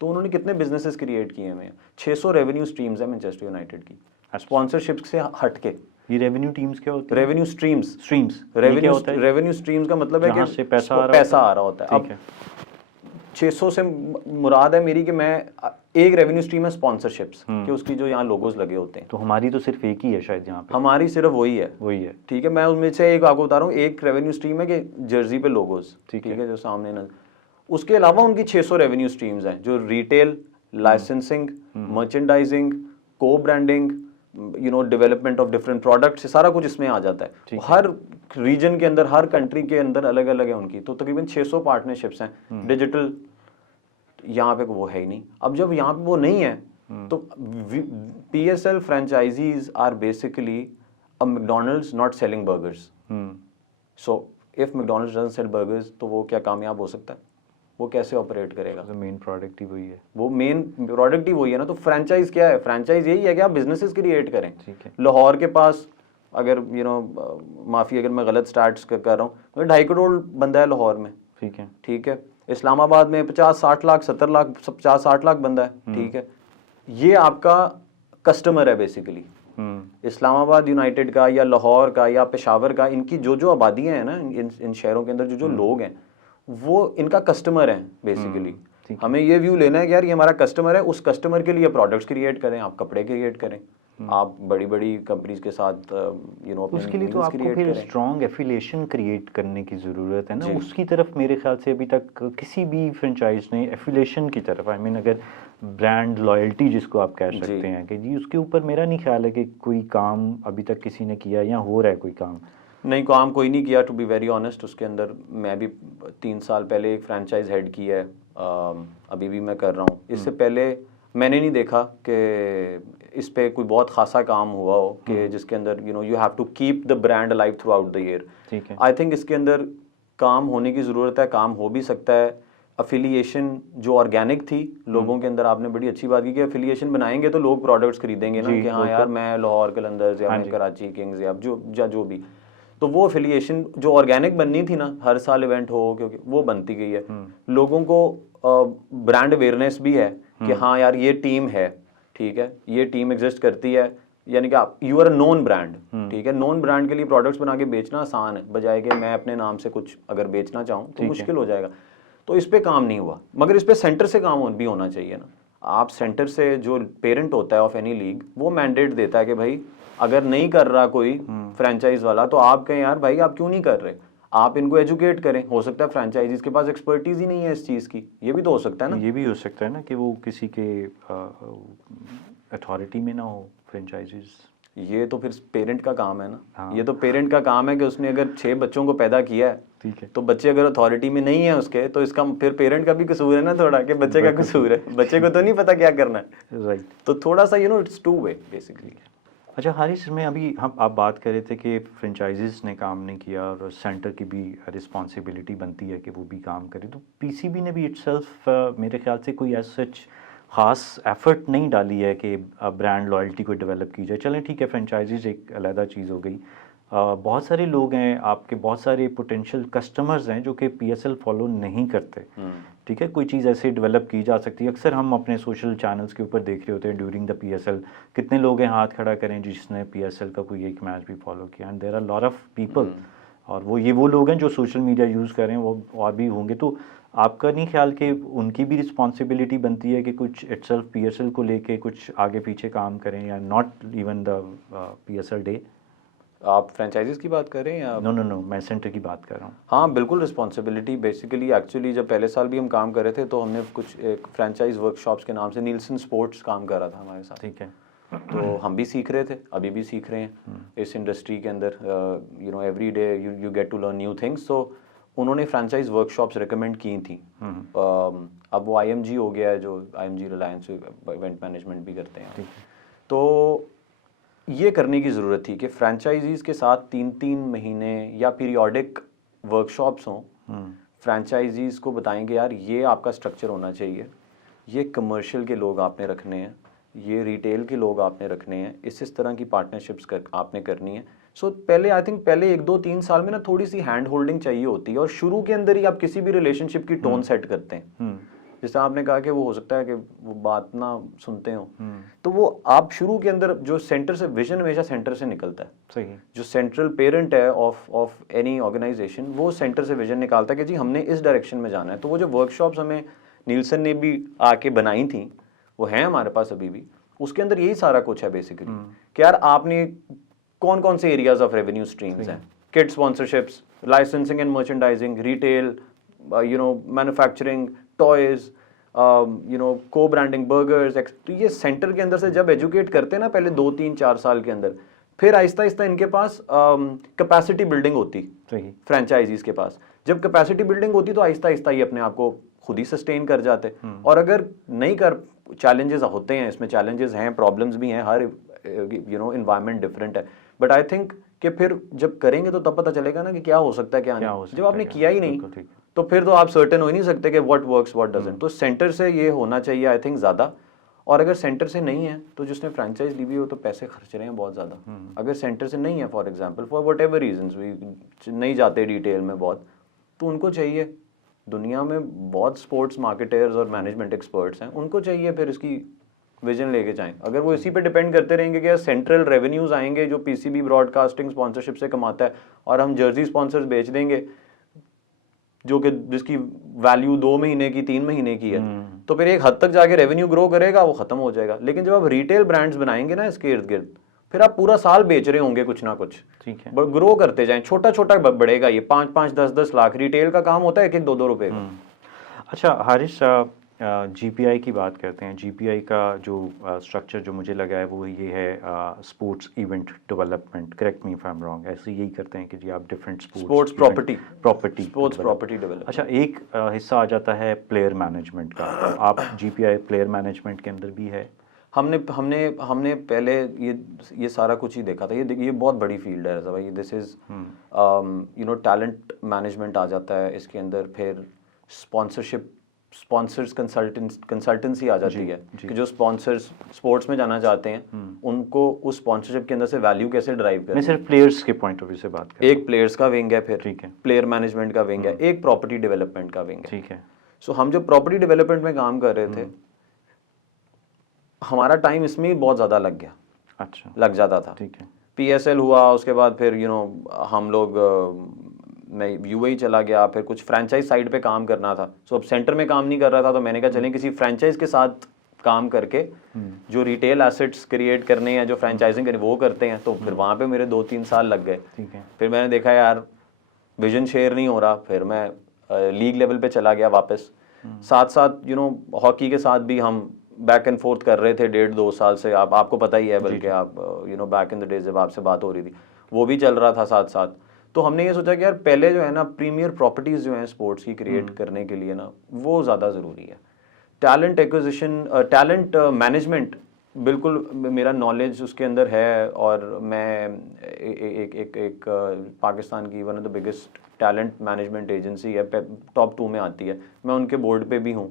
तो उन्होंने कितने बिजनेसेस क्रिएट किए हैं। 600 रेवेन्यू स्ट्रीम्स है मैनचेस्टर यूनाइटेड की, स्पॉन्सरशिप से हट के। ये रेवेन्यू टीम्स क्या होती है? रेवेन्यू स्ट्रीम्स क्या होता है? रेवेन्यू स्ट्रीम्स का मतलब है कि पैसा आ रहा होता है। अब 600 से मुराद है मेरी कि मैं एक रेवेन्यू स्ट्रीम है स्पॉन्सरशिप्स कि उसकी जो यहाँ लोगोस लगे होते हैं। तो हमारी तो सिर्फ एक ही है शायद यहाँ पे। हमारी सिर्फ वही है। ठीक है, मैं उनमें से एक आपको बता रहा हूँ, एक रेवेन्यू स्ट्रीम है कि जर्सी पे लोगोस, ठीक है, जो सामने ना, उसके अलावा उनकी 600 रेवेन्यू स्ट्रीम्स हैं जो रिटेल, लाइसेंसिंग, मर्चेंडाइजिंग, को branding, you know, development of different products, सारा कुछ इसमें आ जाता है। हर रीजन के अंदर, हर कंट्री के अंदर अलग अलग है उनकी। तो तकरीबन 600 पार्टनरशिप्स हैं। डिजिटल यहाँ पे वो है ही नहीं। अब जब यहाँ पे वो नहीं है तो PSL franchisees are basically a McDonald's not selling burgers. So if McDonald's doesn't sell burgers तो वो क्या कामयाब हो सकता है? वो कैसे ऑपरेट करेगा? मेन प्रोडक्ट ही वही है। वो मेन प्रोडक्ट ही वही है ना। तो फ्रेंचाइज क्या है? फ्रेंचाइज यही है कि आप बिजनेसेस क्रिएट करें। ठीक है। लाहौर के पास अगर यू नो माफ़ी अगर मैं गलत स्टार्ट कर रहा हूँ, 2.5 करोड़ बंदा है लाहौर में। ठीक है। ठीक है। इस्लामाबाद में 50-60 लाख, 70 लाख, 50-60 लाख बंदा है। ठीक है। ये आपका कस्टमर है बेसिकली। इस्लामाबाद यूनाइटेड का या लाहौर का या पेशावर का, इनकी जो जो आबादियाँ हैं ना, इन शहरों के अंदर जो जो लोग हैं वो इनका कस्टमर है बेसिकली। हमें ये व्यू लेना है कि यार ये हमारा कस्टमर है, उस कस्टमर के लिए प्रोडक्ट्स क्रिएट करें, आप कपड़े क्रिएट करें, आप बड़ी बड़ी कंपनीज के साथ यू नो अपने उसके लिए तो आपको फिर स्ट्रॉन्ग एफिलिएशन क्रिएट करने की ज़रूरत है ना। उसकी तरफ मेरे ख्याल से अभी तक किसी भी फ्रेंचाइज ने एफिलिएशन की तरफ, आई मीन अगर ब्रांड लॉयल्टी जिसको आप कह सकते हैं कि जी, उसके ऊपर मेरा नहीं ख्याल है कि कोई काम अभी तक किसी ने किया या हो रहा है कोई काम। नहीं, काम कोई नहीं किया, टू बी वेरी ऑनेस्ट। उसके अंदर मैं भी 3 साल पहले एक फ्रेंचाइज हेड की है, अभी भी मैं कर रहा हूँ। इससे पहले मैंने नहीं देखा कि इस पे कोई बहुत खासा काम हुआ हो कि जिसके अंदर you know you have to keep the brand alive throughout the year. ठीक है। आई थिंक इसके अंदर काम होने की ज़रूरत है, काम हो भी सकता है। अफिलिएशन जो ऑर्गेनिक थी लोगों के अंदर, आपने बड़ी अच्छी बात की कि अफिलिएशन बनाएंगे तो लोग प्रोडक्ट्स खरीदेंगे ना, कि हाँ यार मैं लाहौर कलंदर्स या मैं कराची किंग्स या जो भी। तो वो अफिलिएशन जो ऑर्गेनिक बननी थी ना, हर साल इवेंट हो, क्योंकि वो बनती गई है। लोगों को ब्रांड अवेयरनेस भी है कि हाँ यार ये टीम है, ठीक है, ये टीम एग्जिस्ट करती है, यानी कि आप you are a known brand. ठीक है। नोन ब्रांड के लिए प्रोडक्ट्स बना के बेचना आसान है, बजाय कि मैं अपने नाम से कुछ अगर बेचना चाहूँ तो मुश्किल हो जाएगा। तो इस पे काम नहीं हुआ, मगर इस पे सेंटर से काम भी होना चाहिए ना। आप सेंटर से, जो पेरेंट होता है ऑफ एनी लीग, वो मैंडेट देता है कि भाई अगर नहीं कर रहा कोई फ्रेंचाइज वाला तो आप कहें यार भाई आप क्यों नहीं कर रहे, आप इनको एजुकेट करें। हो सकता है फ्रेंचाइजीज के पास एक्सपर्टीज ही नहीं है इस चीज़ की, ये भी तो हो सकता है ना। ये भी हो सकता है ना कि वो किसी के अथॉरिटी में ना हो फ्रेंचाइजीज। ये तो फिर पेरेंट का काम है ना। हाँ। ये तो पेरेंट का काम है कि उसने अगर 6 बच्चों को पैदा किया है, ठीक है, तो बच्चे अगर अथॉरिटी में नहीं है उसके, तो इसका फिर पेरेंट का भी कसूर है ना थोड़ा, कि बच्चे का कसूर है, बच्चे को तो नहीं पता क्या करना है। राइट। तो थोड़ा सा you know it's two way basically. अच्छा हारिस, में अभी आप बात कर रहे थे कि फ्रेंचाइजीज ने काम नहीं किया और सेंटर की भी रिस्पॉन्सिबिलिटी बनती है कि वो भी काम करे। तो PCB ने भी इटसेल्फ मेरे ख्याल से कोई ऐसा सच ख़ास एफर्ट नहीं डाली है कि ब्रांड लॉयल्टी को डेवलप की जाए। चलें ठीक है, फ्रेंचाइजीज एक अलग चीज़ हो गई। बहुत सारे लोग हैं आपके, बहुत सारे पोटेंशियल कस्टमर्स हैं जो कि PSL फॉलो नहीं करते। ठीक है, कोई चीज़ ऐसे डेवलप की जा सकती है। अक्सर हम अपने सोशल चैनल्स के ऊपर देख रहे होते हैं ड्यूरिंग द PSL, कितने लोग हैं हाथ खड़ा करें जिसने PSL का कोई एक मैच भी फॉलो किया। And there are lot of people, और वो लोग हैं जो सोशल मीडिया यूज़ कर रहे हैं, वो और भी होंगे। तो आपका नहीं ख्याल कि उनकी भी रिस्पॉन्सिबिलिटी बनती है कि कुछ इटसेल्फ PSL को लेके कुछ आगे पीछे काम करें, या not even the PSL day? आप फ्रेंचाइजीज की बात कर रहे हैं या? नो, मैं सेंटर की बात कर रहा हूँ। हाँ बिल्कुल, रिस्पॉन्सिबिलिटी बेसिकली एक्चुअली जब पहले साल भी हम काम कर रहे थे तो हमने कुछ एक फ्रेंचाइज वर्कशॉप्स के नाम से नीलसन स्पोर्ट्स काम कर रहा था हमारे साथ। ठीक है। तो हम भी सीख रहे थे, अभी भी सीख रहे हैं इस इंडस्ट्री के अंदर। You know every day you get to learn new things. तो उन्होंने फ्रेंचाइज वर्कशॉप्स रिकमेंड की थी। अब वो IMG हो गया है, जो IMG रिलायंस इवेंट मैनेजमेंट भी करते हैं। तो ये करने की ज़रूरत थी कि फ्रेंचाइजीज़ के साथ 3-3 महीने या पीरियोडिक वर्कशॉप्स हों। फ्रेंचाइजीज़ को बताएंगे यार ये आपका स्ट्रक्चर होना चाहिए, ये कमर्शियल के लोग आपने रखने हैं, ये रिटेल के लोग आपने रखने हैं, इस तरह की पार्टनरशिप्स आपने करनी है। सो पहले आई थिंक पहले 1-2-3 साल में ना थोड़ी सी हैंड होल्डिंग चाहिए होती है, और शुरू के अंदर ही आप किसी भी रिलेशनशिप की टोन सेट करते हैं। जैसे आपने कहा कि वो हो सकता है कि वो बात ना सुनते हो, तो वो आप शुरू के अंदर जो सेंटर से विजन हमेशा सेंटर से निकलता है। सही। जो सेंट्रल पेरेंट है ऑफ एनी ऑर्गेनाइजेशन, वो सेंटर से विजन निकालता है कि जी हमने इस डायरेक्शन में जाना है। तो वो जो वर्कशॉप्स हमें नीलसन ने भी आके बनाई थी, वो हैं हमारे पास अभी भी, उसके अंदर यही सारा कुछ है बेसिकली कि यार आपने कौन कौन से एरियाज ऑफ रेवेन्यू स्ट्रीम्स हैं, kid sponsorships, licensing and merchandising, retail, manufacturing, toys, को ब्रांडिंग, बर्गर्स। तो ये सेंटर के अंदर से जब एजुकेट करते हैं ना पहले 2-3-4 साल के अंदर, फिर आहिस्ता आहिस्ता इनके पास कैपेसिटी बिल्डिंग होती फ्रेंचाइजीज के पास। जब कैपेसिटी बिल्डिंग होती तो आहिस्ता आहिस्ता ये अपने आप को खुद ही सस्टेन कर जाते। और अगर नहीं कर, चैलेंजेस होते हैं इसमें, चैलेंजेस हैं, प्रॉब्लम्स भी हैं, हर इन्वायरमेंट डिफरेंट है, बट आई थिंक कि फिर जब करेंगे तो तब पता चलेगा ना कि क्या हो सकता है क्या नहीं। जब आपने किया ही नहीं तो फिर तो आप सर्टेन हो ही नहीं सकते कि व्हाट वर्क्स व्हाट डजंट। तो सेंटर से ये होना चाहिए आई थिंक ज़्यादा। और अगर सेंटर से नहीं है तो जिसने फ्रेंचाइज ली हुई हो तो पैसे खर्च रहे हैं बहुत ज़्यादा। अगर सेंटर से नहीं है for example for what ever reasons, नहीं जाते डिटेल में बहुत, तो उनको चाहिए, दुनिया में बहुत स्पोर्ट्स मार्केटर्स और मैनेजमेंट एक्सपर्ट्स हैं, उनको चाहिए फिर इसकी विजन लेके जाएं। अगर वो इसी पे डिपेंड करते रहेंगे कि सेंट्रल रेवेन्यूज आएंगे जो पीसीबी ब्रॉडकास्टिंग स्पॉन्सरशिप से कमाता है और हम जर्सी स्पॉन्सर्स बेच देंगे जो कि जिसकी वैल्यू 2 महीने की 3 महीने की है, तो फिर एक हद तक जाके रेवेन्यू ग्रो करेगा, वो खत्म हो जाएगा। लेकिन जब आप रिटेल ब्रांड्स बनाएंगे ना इसके इर्द गिर्द, फिर आप पूरा साल बेच रहे होंगे कुछ ना कुछ, ठीक है, ग्रो करते जाएं, छोटा छोटा बढ़ेगा ये, 5-5, 10-10 लाख रिटेल का काम होता है, 1-1, 2-2 रुपए का। अच्छा हारिस, जीपीआई की बात करते हैं। जीपीआई का जो स्ट्रक्चर जो मुझे लगा है वो ये है sports event development, correct me if I am wrong, ऐसे यही करते हैं कि जी आप डिफरेंट स्पोर्ट्स प्रॉपर्टी डेवलप। अच्छा, एक हिस्सा आ जाता है प्लेयर मैनेजमेंट का, आप जीपीआई प्लेयर मैनेजमेंट के अंदर भी है? हमने पहले ये सारा कुछ ही देखा था। ये बहुत बड़ी फील्ड है रज़ा भाई, दिस इज टैलेंट मैनेजमेंट आ जाता है इसके अंदर, फिर स्पॉन्सर्स कंसल्टेंसी आ जाती है कि जो स्पॉन्सर्स स्पोर्ट्स में जाना चाहते हैं उनको उस स्पॉन्सरशिप के अंदर से वैल्यू कैसे ड्राइव करें। मैं सिर्फ प्लेयर्स के पॉइंट ऑफ व्यू से बात कर रहा हूं। एक प्लेयर्स का विंग है, फिर ठीक है, प्लेयर मैनेजमेंट का विंग है, एक प्रॉपर्टी डेवलपमेंट का विंग है। ठीक है। सो हम जो प्रॉपर्टी डेवलपमेंट में काम कर रहे थे, हमारा टाइम इसमें ही बहुत ज़्यादा लग गया। अच्छा, लग जाता था। ठीक है। पीएसएल हुआ, उसके बाद फिर हम लोग मैं यूएई चला गया, फिर कुछ फ्रेंचाइज साइड पे काम करना था। सो अब सेंटर में काम नहीं कर रहा था, तो मैंने कहा चलें किसी फ्रेंचाइज के साथ काम करके जो रिटेल एसेट्स क्रिएट करने हैं, जो फ्रेंचाइजिंग करनी वो करते हैं। तो फिर वहाँ पे मेरे 2-3 साल लग गए। ठीक है। फिर मैंने देखा यार विजन शेयर नहीं हो रहा, फिर मैं लीग लेवल पे चला गया वापस। साथ साथ हॉकी के साथ भी हम बैक एंड फोर्थ कर रहे थे 1.5-2 साल से। आपको पता ही है, बल्कि आप बैक इन द डेज जब आपसे बात हो रही थी वो भी चल रहा था साथ साथ। तो हमने ये सोचा कि यार पहले जो है ना प्रीमियर प्रॉपर्टीज़ जो हैं स्पोर्ट्स की क्रिएट करने के लिए ना, वो ज़्यादा ज़रूरी है। टैलेंट एक्विजिशन, टैलेंट मैनेजमेंट, बिल्कुल मेरा नॉलेज उसके अंदर है। और मैं एक पाकिस्तान की one of the biggest talent management agency है, टॉप 2 में आती है, मैं उनके बोर्ड पे भी हूँ।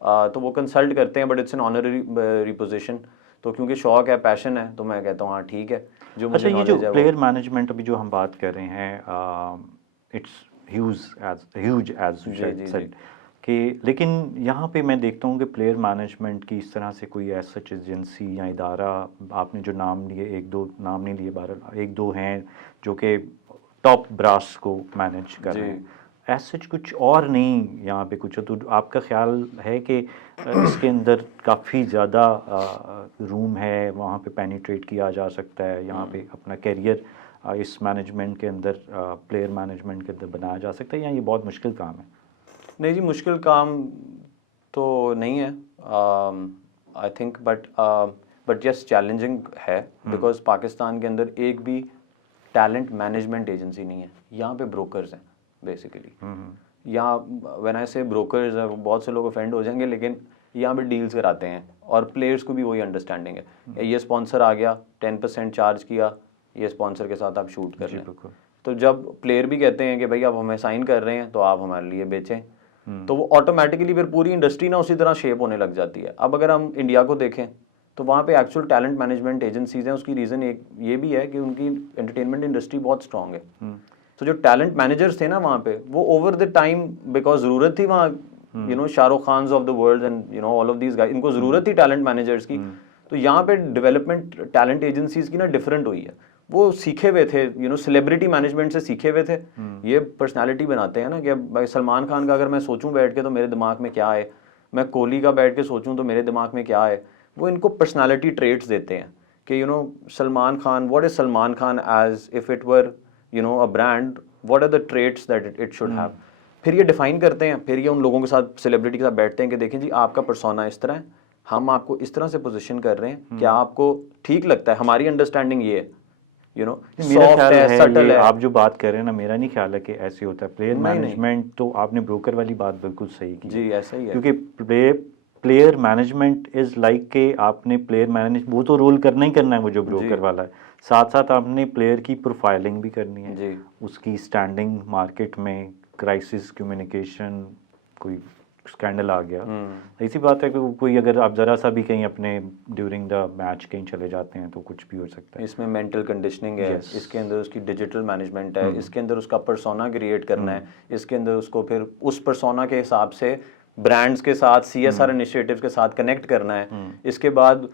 तो वो कंसल्ट करते हैं, but it's an honorary position. तो क्योंकि शौक है, पैशन है, तो मैं कहता हूँ हाँ ठीक है जो मुझे अच्छा, ये जो knowledge है प्लेयर मैनेजमेंट अभी जो हम बात कर रहे हैं, इट्स ह्यूज एज सेड कि, लेकिन यहाँ पे मैं देखता हूँ कि प्लेयर मैनेजमेंट की इस तरह से कोई ऐसा एजेंसी या इदारा, आपने जो नाम लिए, 1-2 नाम नहीं लिए, 1-2 हैं जो कि टॉप ब्रास को मैनेज कर रहे हैं, ऐसा कुछ और नहीं यहाँ पे कुछ? तो आपका ख्याल है कि इसके अंदर काफ़ी ज़्यादा रूम है, वहाँ पे पेनिट्रेट किया जा सकता है, यहाँ पे अपना करियर इस मैनेजमेंट के अंदर, प्लेयर मैनेजमेंट के अंदर बनाया जा सकता है, या ये बहुत मुश्किल काम है? नहीं जी, मुश्किल काम तो नहीं है I think, but yes challenging है, बिकॉज पाकिस्तान के अंदर एक भी टैलेंट मैनेजमेंट एजेंसी नहीं है। यहाँ पे ब्रोकर्स हैं बेसिकली। यहाँ व्हेन आई से ब्रोकर्स, बहुत से लोग ऑफेंड हो जाएंगे, लेकिन यहाँ पे डील्स कराते हैं और प्लेयर्स को भी वही अंडरस्टैंडिंग है। ये स्पॉन्सर आ गया, 10% चार्ज किया, ये स्पॉन्सर के साथ आप शूट कर लें। तो जब प्लेयर भी कहते हैं कि भाई आप हमें साइन कर रहे हैं तो आप हमारे लिए बेचें, तो वो ऑटोमेटिकली फिर पूरी इंडस्ट्री ना उसी तरह शेप होने लग जाती है। अब अगर हम इंडिया को देखें तो वहाँ पे एक्चुअल टैलेंट मैनेजमेंट एजेंसीज हैं, उसकी रीज़न एक ये भी है कि उनकी एंटरटेनमेंट इंडस्ट्री बहुत स्ट्रॉन्ग है। तो जो टैलेंट मैनेजर्स थे ना वहाँ पे, वो ओवर द टाइम, बिकॉज ज़रूरत थी वहाँ Shahrukh Khan of the world and all of these guys, इनको ज़रूरत थी टैलेंट मैनेजर्स की। तो यहाँ पे डेवलपमेंट टैलेंट एजेंसीज की ना डिफरेंट हुई है। वो सीखे हुए थे, सेलिब्रिटी मैनेजमेंट से सीखे हुए थे। ये पर्सनालिटी बनाते हैं ना कि अब भाई सलमान खान का अगर मैं सोचूं बैठ के तो मेरे दिमाग में क्या है, मैं कोहली का बैठ के सोचूं तो मेरे दिमाग में क्या है, वो इनको पर्सनालिटी ट्रेट्स देते हैं कि Salman Khan, what is Salman Khan as if it were a brand, what are the traits that it should have. फिर ये डिफाइन करते हैं, फिर ये उन लोगों के साथ, सेलिब्रिटी के साथ बैठते हैं कि देखें जी आपका पर्सोना इस तरह है, हम आपको इस तरह से पोजीशन कर रहे हैं, क्या आपको ठीक लगता है, हमारी अंडरस्टैंडिंग ये है, मेरा सॉफ्ट ख्याल है, है सटल ये है। आप जो बात कर रहे हैं ना, मेरा नहीं ख्याल है कि ऐसे होता है। प्लेयर नहीं, नहीं। मैनेजमेंट तो आपने ब्रोकर वाली बात बिल्कुल सही की जी ऐसा ही है। क्योंकि प्लेयर मैनेजमेंट इज लाइक के आपने प्लेयर मैनेज, वो तो रोल करना ही करना है वो जो ब्रोकर वाला है, साथ साथ आपने प्लेयर की प्रोफाइलिंग भी करनी है जी उसकी स्टैंडिंग मार्केट में, क्राइसिस कम्युनिकेशन, कोई स्कैंडल आ गया, ऐसी बात है कि कोई अगर आप ज़रा सा भी कहीं अपने ड्यूरिंग द मैच कहीं चले जाते हैं तो कुछ भी हो सकता है। इसमें मेंटल कंडीशनिंग है, Yes. इसके अंदर उसकी डिजिटल मैनेजमेंट है, इसके अंदर उसका पर्सोना क्रिएट करना है, इसके अंदर उसको फिर उस पर्सोना के हिसाब से ब्रांड्स के साथ, CSR इनिशिएटिव्स के साथ कनेक्ट करना है। इसके बाद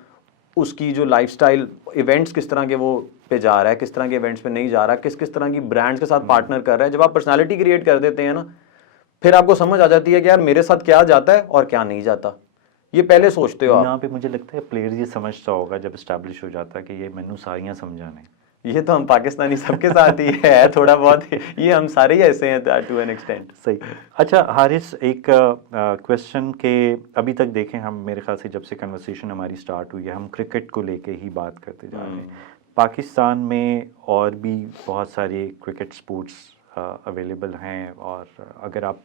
उसकी जो लाइफस्टाइल, इवेंट्स किस तरह के वो पे जा रहा है, किस तरह के इवेंट्स पे नहीं जा रहा, किस किस तरह की ब्रांड्स के साथ पार्टनर कर रहा है। जब आप पर्सनालिटी क्रिएट कर देते हैं ना, फिर आपको समझ आ जाती है कि यार मेरे साथ क्या जाता है और क्या नहीं जाता, ये पहले सोचते हो आप। यहाँ पे मुझे लगता है प्लेयर ये समझता होगा जब इस्टेब्लिश हो जाता है कि ये मैनू सारियाँ समझाने। ये तो हम पाकिस्तानी सबके साथ ही है थोड़ा बहुत, ये हम सारे ही ऐसे हैं टू एन एक्सटेंट। सही। अच्छा हारिस, एक क्वेश्चन के अभी तक देखें हम, मेरे ख्याल से जब से कन्वर्सेशन हमारी स्टार्ट हुई है हम क्रिकेट को लेके ही बात करते जा रहे हैं। पाकिस्तान में और भी बहुत सारे क्रिकेट स्पोर्ट्स अवेलेबल हैं, और अगर आप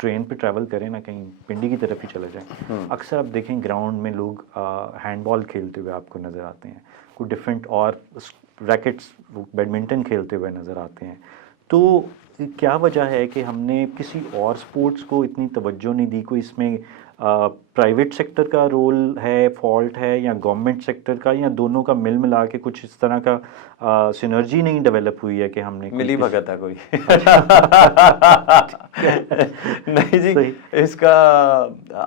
ट्रेन पे ट्रैवल करें ना, कहीं पिंडी की तरफ ही चले जाएं, अक्सर आप देखें ग्राउंड में लोग हैंडबॉल खेलते हुए आपको नज़र आते हैं, कोई डिफरेंट और रैकेट्स बैडमिंटन खेलते हुए नज़र आते हैं। तो क्या वजह है कि हमने किसी और स्पोर्ट्स को इतनी तवज्जो नहीं दी? कोई इसमें प्राइवेट सेक्टर का रोल है, फॉल्ट है, या गवर्नमेंट सेक्टर का, या दोनों का मिल मिला के कुछ इस तरह का सिनर्जी नहीं डेवलप हुई है कि हमने मिली भगत है कोई? नहीं जी, इसका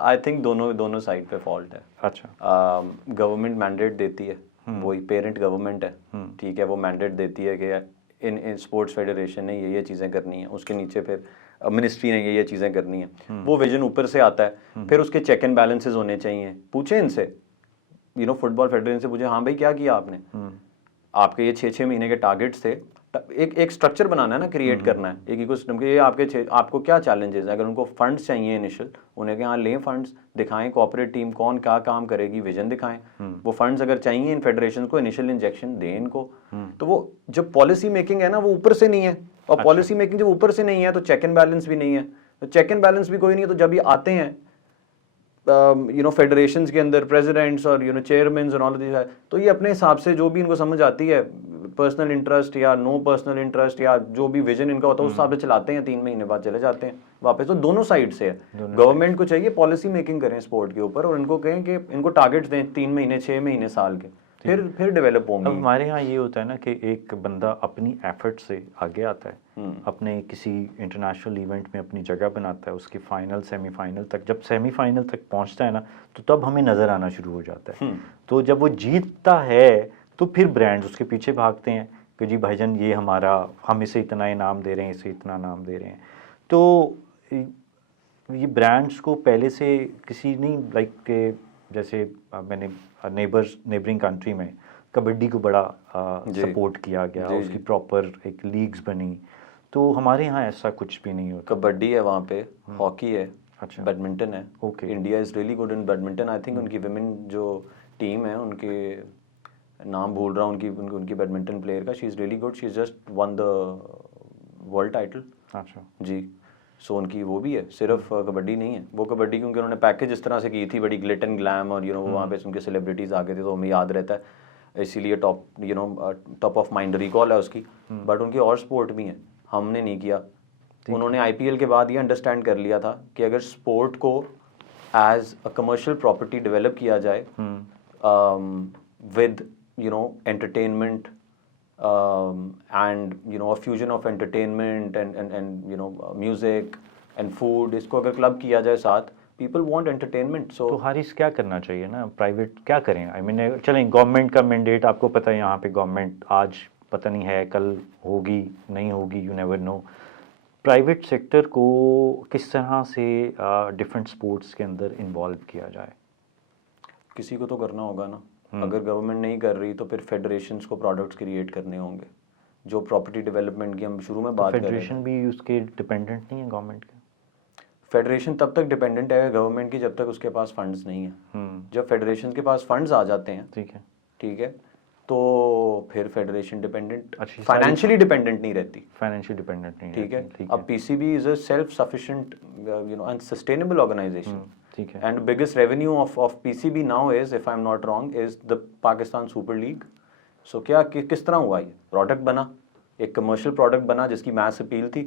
आई थिंक दोनों साइड पे फॉल्ट है। अच्छा। गवर्नमेंट मैंडेट देती है, वही पेरेंट गवर्नमेंट है, ठीक है, वो मैंडेट देती है कि इन स्पोर्ट्स फेडरेशन ने ये चीज़ें करनी है, उसके नीचे फिर मिनिस्ट्री ने ये चीज़ें करनी है, वो विजन ऊपर से आता है, फिर उसके चेक एंड बैलेंसेस होने चाहिए। पूछे इनसे, फुटबॉल फेडरेशन से पूछे, हाँ भाई क्या किया आपने, आपके ये 6-6 महीने के टारगेट्स थे, एक स्ट्रक्चर बनाना है ना, क्रिएट करना है एक इकोसिस्टम के। ये आपको क्या चैलेंजेस है, अगर उनको फंड्स चाहिए इनिशियल, उन्हें यहाँ लें फंड्स, दिखाएं कॉर्पोरेट टीम कौन क्या काम करेगी, विजन दिखाएं। वो फंड्स अगर चाहिए इन फेडरेशन को, इनिशियल इंजेक्शन दें इनको। तो वो जो पॉलिसी मेकिंग है ना, वो ऊपर से नहीं है, और पॉलिसी मेकिंग जब ऊपर से नहीं है तो चेक एंड बैलेंस भी नहीं है। तो चेक एंड बैलेंस भी कोई नहीं है, तो जब ये आते हैं फेडरेशंस के अंदर प्रेसिडेंट्स और चेयरमैन और ऑल दिस, तो ये अपने हिसाब से जो भी इनको समझ आती है, पर्सनल इंटरेस्ट या नो पर्सनल इंटरेस्ट या जो भी विजन इनका होता है उस हिसाब से चलाते हैं, 3 महीने बाद चले जाते हैं वापस। तो दोनों साइड से है, गवर्नमेंट को चाहिए पॉलिसी मेकिंग करें स्पोर्ट के ऊपर, और इनको कहें कि इनको टारगेट्स दें 3 महीने 6 महीने साल के, फिर डेवलप होंगे। अब हमारे यहाँ ये होता है ना कि एक बंदा अपनी एफर्ट से आगे आता है, अपने किसी इंटरनेशनल इवेंट में अपनी जगह बनाता है, उसके फाइनल सेमीफाइनल तक, जब सेमीफाइनल तक पहुँचता है ना, तो तब हमें नज़र आना शुरू हो जाता है। तो जब वो जीतता है तो फिर ब्रांड्स उसके पीछे भागते हैं कि जी भाईजान ये हमारा, हम इसे इतना इनाम दे रहे हैं, इसे इतना इनाम दे रहे हैं। तो ये ब्रांड्स को पहले से किसी नहीं, लाइक के जैसे मैंने नेबरिंग कंट्री में कबड्डी को बड़ा सपोर्ट किया गया, उसकी प्रॉपर एक लीग्स बनी, तो हमारे यहाँ ऐसा कुछ भी नहीं होता। कबड्डी है वहाँ पे, हॉकी है, अच्छा, बैडमिंटन है। Okay, India is really good in badminton. I think उनकी विमेन जो टीम है, उनके नाम भूल रहा हूँ, उनकी बैडमिंटन प्लेयर का, she is really good, she is just one the world title. अच्छा जी, सो उनकी वो भी है, सिर्फ कबड्डी नहीं है। वो कबड्डी क्योंकि उन्होंने पैकेज इस तरह से की थी, बड़ी ग्लिट एंड ग्लैम, और वहाँ पे उनके सेलिब्रिटीज़ आ गए थे, तो हमें याद रहता है, इसीलिए टॉप ऑफ माइंड रिकॉल है उसकी। बट उनकी और स्पोर्ट भी है, हमने नहीं किया। उन्होंने IPL के बाद ये अंडरस्टैंड कर लिया था कि अगर स्पोर्ट को as a commercial property develop किया जाए with entertainment and a fusion of entertainment and music and food, इसको अगर क्लब किया जाए साथ, people want entertainment। so तो हारिस क्या करना चाहिए ना, प्राइवेट क्या करें? आई मीन चलें, गवर्नमेंट का मैंडेट आपको पता है, यहाँ पे गवर्नमेंट आज पता नहीं है, कल होगी नहीं होगी, you never know. Private sector को किस तरह से डिफरेंट स्पोर्ट्स के अंदर इन्वॉल्व किया जाए? किसी को तो करना होगा ना। अगर गवर्नमेंट नहीं कर रही तो फिर फेडरेशंस को प्रोडक्ट्स क्रिएट करने होंगे। जो प्रॉपर्टी डेवलपमेंट की हम शुरू में बात कर रहे थे, फेडरेशन भी उसके डिपेंडेंट नहीं है गवर्नमेंट के? फेडरेशन तब तक डिपेंडेंट है गवर्नमेंट की जब तक उसके पास फंड्स नहीं है। जब फेडरेशन के पास फंड्स आ जाते हैं, ठीक है, तो फिर फेडरेशन डिपेंडेंट, फाइनेंशियली डिपेंडेंट नहीं रहती। फाइनेंशियल डिपेंडेंट नहीं, ठीक है। अब PCB is a self sufficient and sustainable organisation, ठीक है। And biggest revenue of PCB now is, if I am not wrong, is the Pakistan super league. So क्या किस तरह हुआ? ये प्रोडक्ट बना, एक कमर्शियल प्रोडक्ट बना जिसकी मैस अपील थी,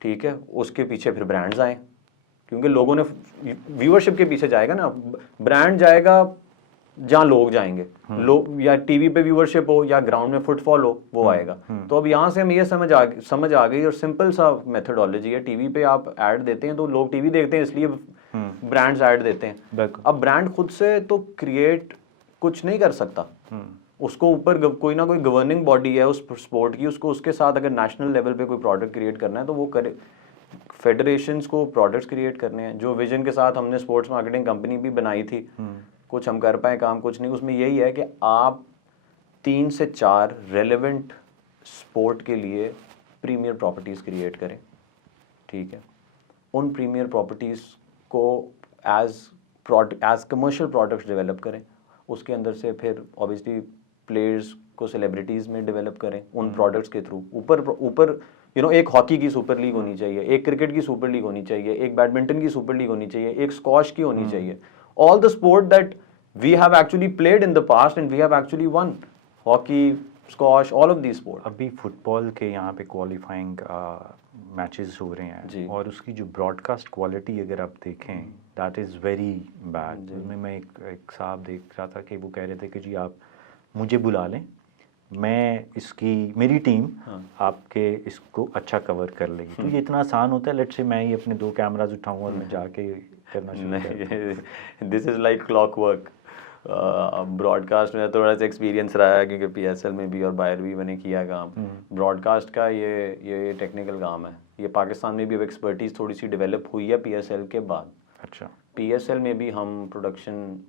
ठीक है, उसके पीछे फिर ब्रांड्स आए, क्योंकि लोगों ने व्यूअरशिप के पीछे जाएगा ना, ब्रांड जाएगा जहाँ लोग जाएंगे, लोग या टीवी पे व्यूअरशिप हो या ग्राउंड में फुटफॉल हो, वो आएगा। तो अब यहाँ से हम ये समझ आ गई, और सिंपल सा मेथडोलॉजी है। टीवी पे आप ऐड देते हैं तो लोग टीवी देखते हैं, इसलिए ब्रांड्स ऐड देते हैं। अब ब्रांड खुद से तो क्रिएट कुछ नहीं कर सकता, उसको ऊपर कोई ना कोई गवर्निंग बॉडी है उस स्पोर्ट की, उसको उसके साथ अगर नेशनल लेवल पे कोई प्रोडक्ट क्रिएट करना है तो वो करे। फेडरेशंस को प्रोडक्ट्स क्रिएट करने हैं, जो विजन के साथ हमने स्पोर्ट्स मार्केटिंग कंपनी भी बनाई थी, कुछ हम कर पाए काम, कुछ नहीं। उसमें यही है कि आप 3 से 4 रेलेवेंट स्पोर्ट के लिए प्रीमियर प्रॉपर्टीज़ क्रिएट करें, ठीक है। उन प्रीमियर प्रॉपर्टीज़ को एज कमर्शियल प्रोडक्ट्स डेवलप करें, उसके अंदर से फिर ऑब्वियसली प्लेयर्स को सेलिब्रिटीज़ में डेवलप करें उन प्रोडक्ट्स के थ्रू। ऊपर एक हॉकी की सुपर लीग होनी चाहिए, एक क्रिकेट की सुपर लीग होनी चाहिए, एक बैडमिंटन की सुपर लीग होनी चाहिए, एक स्क्वॉश की होनी चाहिए। All the sport that we have actually played in the past and we have actually won, hockey, squash, all of these sports. अभी फुटबॉल के यहाँ पे क्वालिफाइंग मैचेस हो रहे हैं, और उसकी जो ब्रॉडकास्ट क्वालिटी अगर आप देखें, दैट इज़ वेरी बैड। उसमें मैं एक साहब देख रहा था कि वो कह रहे थे कि जी आप मुझे बुला लें, मैं मेरी टीम आपके इसको अच्छा कवर कर लेगी। तो ये इतना आसान होता है? लेट्स से मैं ही अपने 2 कैमराज उठाऊँ और मैं जाके करना शुरू नहीं, this is like clock work. Broadcast में थोड़ा सा एक्सपीरियंस रहा है, क्योंकि पीएसएल में भी और बाहर भी मैंने किया काम। ब्रॉडकास्ट का ये टेक्निकल काम है। ये पाकिस्तान में भी अब एक्सपर्टीज़ थोड़ी सी डेवलप हुई है पीएसएल के बाद। अच्छा। पीएसएल में भी हम प्रोडक्शन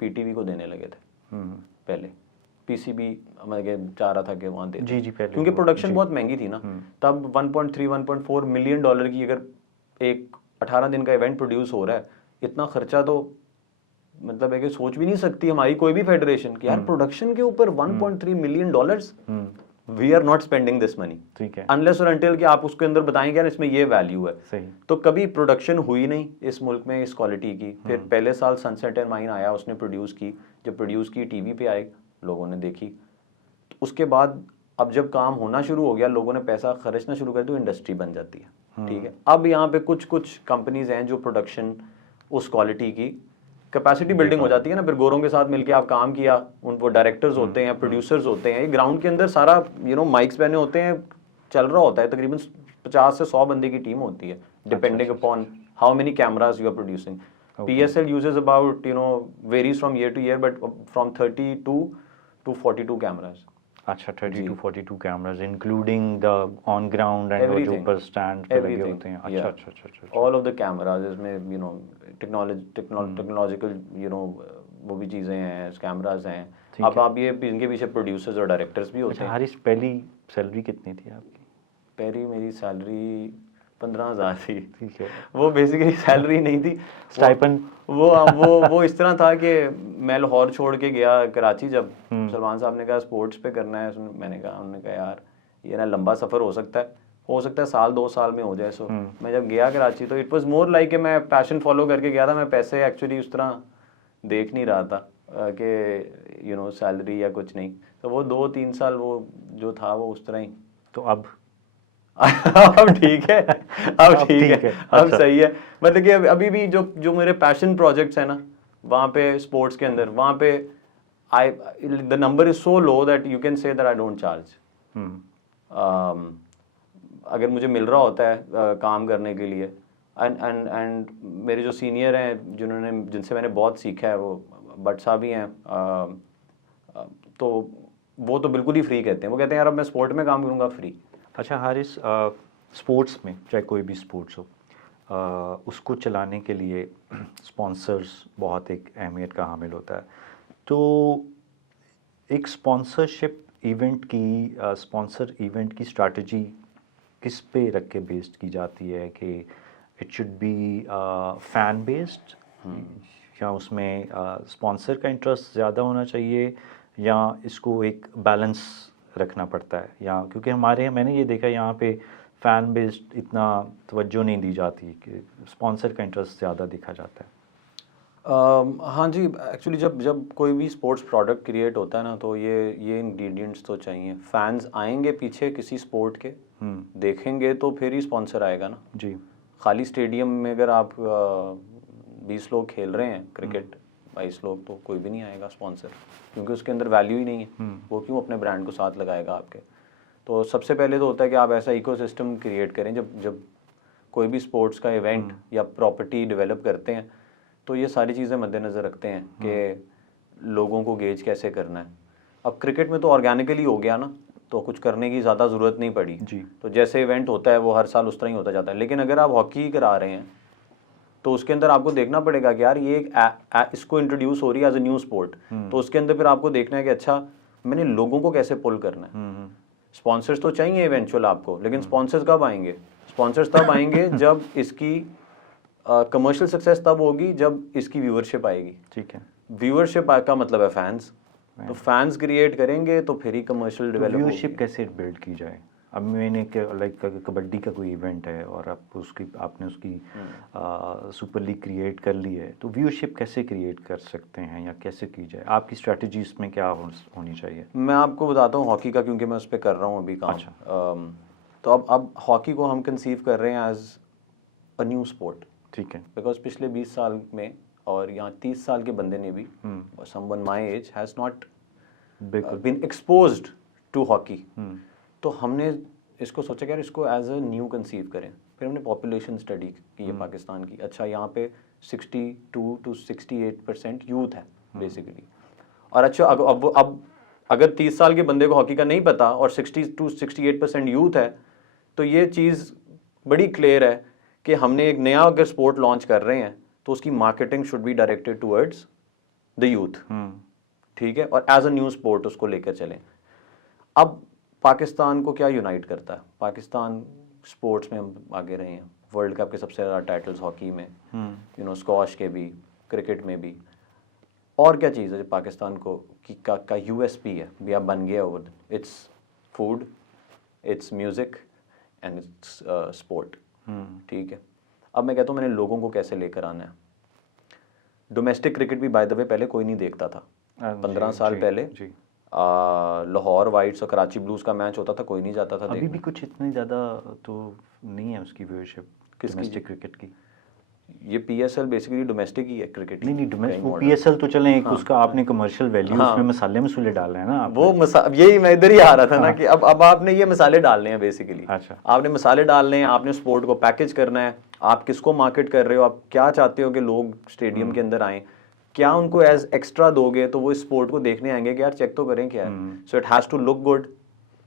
पीटीवी को देने लगे थे पहले। पीसीबी मैं चाह रहा था कि वहाँ दे, जी पहले, क्योंकि प्रोडक्शन बहुत महंगी थी ना तब। 1.3-1.4 मिलियन डॉलर की अगर एक 18 दिन का इवेंट प्रोड्यूस हो रहा है, इतना खर्चा तो मतलब है कि सोच भी नहीं सकती हमारी कोई भी फेडरेशन कि यार प्रोडक्शन के ऊपर 1.3 million dollars, we are not spending this money, ठीक है, अनलेस और अनटिल कि आप उसके अंदर बताएंगे यार इसमें ये वैल्यू है। सही। तो कभी प्रोडक्शन हुई नहीं इस मुल्क में इस क्वालिटी की। फिर पहले साल सनसेट एंड माइन आया, उसने प्रोड्यूस की, जब प्रोड्यूस की टीवी पे आए, लोगों ने देखी। तो उसके बाद अब जब काम होना शुरू हो गया, लोगों ने पैसा खर्चना शुरू कर दिया, तो इंडस्ट्री बन जाती है, ठीक है। अब यहाँ पे कुछ कंपनीज हैं जो प्रोडक्शन उस क्वालिटी की कैपेसिटी बिल्डिंग हो जाती है ना। फिर गोरों के साथ मिलके आप काम किया, उन वो डायरेक्टर्स होते हैं, प्रोड्यूसर्स होते हैं, ग्राउंड के अंदर सारा माइक्स पहने होते हैं, चल रहा होता है। तकरीबन 50 से 100 बंदे की टीम होती है, depending upon how many cameras you are producing. PSL uses about varies from year to year, but from 32 to 42 cameras. अच्छा, 30 to 42 cameras, including the on ground and जो ऊपर स्टैंड पे लगे होते हैं। अच्छा अच्छा अच्छा। All of the cameras, इसमें टेक्नोलॉजिकल वो भी चीज़ें हैं, कैमरास हैं। अब आप ये इनके पीछे प्रोड्यूसर्स और डायरेक्टर्स भी होते हैं। हारिस, पहली सैलरी कितनी थी आपकी? पहली मेरी सैलरी 15,000 थी, ठीक है। वो बेसिकली सैलरी नहीं थी, स्टाइपेंड। वो इस तरह था कि मैं लाहौर छोड़ के गया कराची, जब सलमान साहब ने कहा स्पोर्ट्स पे करना है, मैंने कहा, उन्होंने कहा यार ये ना लंबा सफ़र हो सकता है 1-2 साल में हो जाए। सो मैं जब गया कराची तो इट वाज मोर लाइक कि मैं पैशन फॉलो करके गया था। मैं पैसे एक्चुअली उस तरह देख नहीं रहा था कि सैलरी या कुछ नहीं। तो वो 2-3 साल वो जो था वो उस तरह ही। तो अब ठीक है, अब ठीक है, अब अच्छा। सही है। मतलब कि अभी भी जो मेरे पैशन प्रोजेक्ट्स हैं ना, वहाँ पे स्पोर्ट्स के अंदर, वहाँ पे the number is so low that you can say that I don't charge. अगर मुझे मिल रहा होता है काम करने के लिए, एंड मेरे जो सीनियर हैं जिनसे मैंने बहुत सीखा है, वो भट्ट साहब ही हैं, तो वो तो बिल्कुल ही फ्री कहते हैं। वो कहते हैं यार अब मैं स्पोर्ट में काम करूँगा फ्री। अच्छा हारिस, स्पोर्ट्स में, चाहे कोई भी स्पोर्ट्स हो, उसको चलाने के लिए स्पॉन्सर्स बहुत एक अहमियत का हामिल होता है। तो एक स्पॉन्सर इवेंट की स्ट्रैटेजी किस पे रख के बेस्ड की जाती है कि it should be fan based, या उसमें स्पॉन्सर का इंटरेस्ट ज़्यादा होना चाहिए, या इसको एक बैलेंस रखना पड़ता है? या क्योंकि मैंने ये देखा यहाँ पे फ़ैन बेस्ड इतना तवज्जो नहीं दी जाती कि स्पॉन्सर का इंटरेस्ट ज़्यादा दिखा जाता है। हाँ जी, एक्चुअली जब कोई भी स्पोर्ट्स प्रोडक्ट क्रिएट होता है ना, तो ये इंग्रेडिएंट्स तो चाहिए। फैंस आएंगे पीछे किसी स्पोर्ट के, देखेंगे तो फिर ही स्पॉन्सर आएगा ना जी। खाली स्टेडियम में अगर आप 20 लोग खेल रहे हैं क्रिकेट, 22 लोग, तो कोई भी नहीं आएगा स्पॉन्सर, क्योंकि उसके अंदर वैल्यू ही नहीं है। वो क्यों अपने ब्रांड को साथ लगाएगा आपके? तो सबसे पहले तो होता है कि आप ऐसा इकोसिस्टम क्रिएट करें। जब कोई भी स्पोर्ट्स का इवेंट या प्रॉपर्टी डेवलप करते हैं, तो ये सारी चीज़ें मद्देनज़र रखते हैं कि लोगों को गेज कैसे करना है। अब क्रिकेट में तो ऑर्गेनिकली हो गया ना, तो कुछ करने की ज़्यादा ज़रूरत नहीं पड़ी जी। तो जैसे इवेंट होता है वो हर साल उस तरह ही होता जाता है। लेकिन अगर आप हॉकी करा रहे हैं, तो उसके अंदर आपको देखना पड़ेगा कि यार ये इसको इंट्रोड्यूस हो रही है एज ए न्यू स्पोर्ट, तो उसके अंदर फिर आपको देखना है कि अच्छा मैंने लोगों को कैसे पुल करना है। स्पॉन्सर्स तो चाहिए इवेंचुअल आपको, लेकिन स्पॉन्सर्स कब आएंगे? स्पॉन्सर्स तब आएंगे जब इसकी कमर्शियल सक्सेस तब होगी जब इसकी व्यूअरशिप आएगी। ठीक है। व्यूअरशिप का मतलब है फैंस, तो फैंस क्रिएट करेंगे तो फिर ही कमर्शियल डेवलप होगी। व्यूअरशिप कैसे बिल्ड की जाए? अब मैंने लाइक कबड्डी का कोई इवेंट है और आपने उसकी सुपर लीग क्रिएट कर ली है, तो व्यूअरशिप कैसे क्रिएट कर सकते हैं या कैसे की जाए? आपकी स्ट्रैटेजी इसमें क्या होनी चाहिए? मैं आपको बताता हूँ हॉकी का, क्योंकि मैं उस पर कर रहा हूँ अभी काम। अच्छा। तो अब हॉकी को हम कंसीव कर रहे हैं एज अ न्यू स्पोर्ट। ठीक है। बिकॉज पिछले 20 साल में और यहाँ 30 साल के बंदे ने भी, someone my age has not been exposed to hockey. तो हमने इसको सोचा कि यार इसको एज अ न्यू कंसीव करें। फिर हमने पॉपुलेशन स्टडी की है पाकिस्तान की। अच्छा, यहाँ पे 62 to 68% यूथ है बेसिकली। और अच्छा, अब अगर 30 साल के बंदे को हॉकी का नहीं पता और 60 to 68% यूथ है, तो ये चीज़ बड़ी क्लियर है कि हमने एक नया अगर स्पोर्ट लॉन्च कर रहे हैं तो उसकी marketing should be directed towards the youth. ठीक है, और एज अ न्यू स्पोर्ट उसको लेकर चलें। अब पाकिस्तान को क्या यूनाइट करता है? पाकिस्तान स्पोर्ट्स में हम आगे रहे हैं। वर्ल्ड कप के सबसे ज़्यादा टाइटल्स हॉकी में, स्क्वॉश के भी, क्रिकेट में भी। और क्या चीज़ है जो पाकिस्तान को का यूएसपी है, भी आप बन गया वो? Its food, it's music and it's sport. ठीक है। अब मैं कहता हूँ मैंने लोगों को कैसे लेकर आना है। डोमेस्टिक क्रिकेट भी बाय द वे पहले कोई नहीं देखता था। 15 साल पहले लाहौर वाइट्स और कराची ब्लूज का मैच होता था, कोई नहीं जाता था अभी देखने। भी कुछ इतनी ज़्यादा तो नहीं है उसकी व्यूअरशिप डोमेस्टिक क्रिकेट की। ये पीएसएल बेसिकली डोमेस्टिक ही है क्रिकेट। नहीं डोमेस्टिक, वो पीएसएल तो चलें एक उसका आपने कमर्शियल वैल्यू उसमें मसाले डाल रहे हैं ना वो यही मैं इधर ही आ रहा था ना कि अब आपने ये मसाले डालने हैं बेसिकली। अच्छा। आपने मसाले डालने हैं, आपने स्पोर्ट को पैकेज करना है, आप किसको मार्केट कर रहे हो, आप क्या चाहते हो कि लोग स्टेडियम के अंदर आएँ, क्या उनको एज एक्स्ट्रा दोगे तो वो स्पोर्ट को देखने आएंगे कि यार चेक तो करें क्या है। So it has to look good,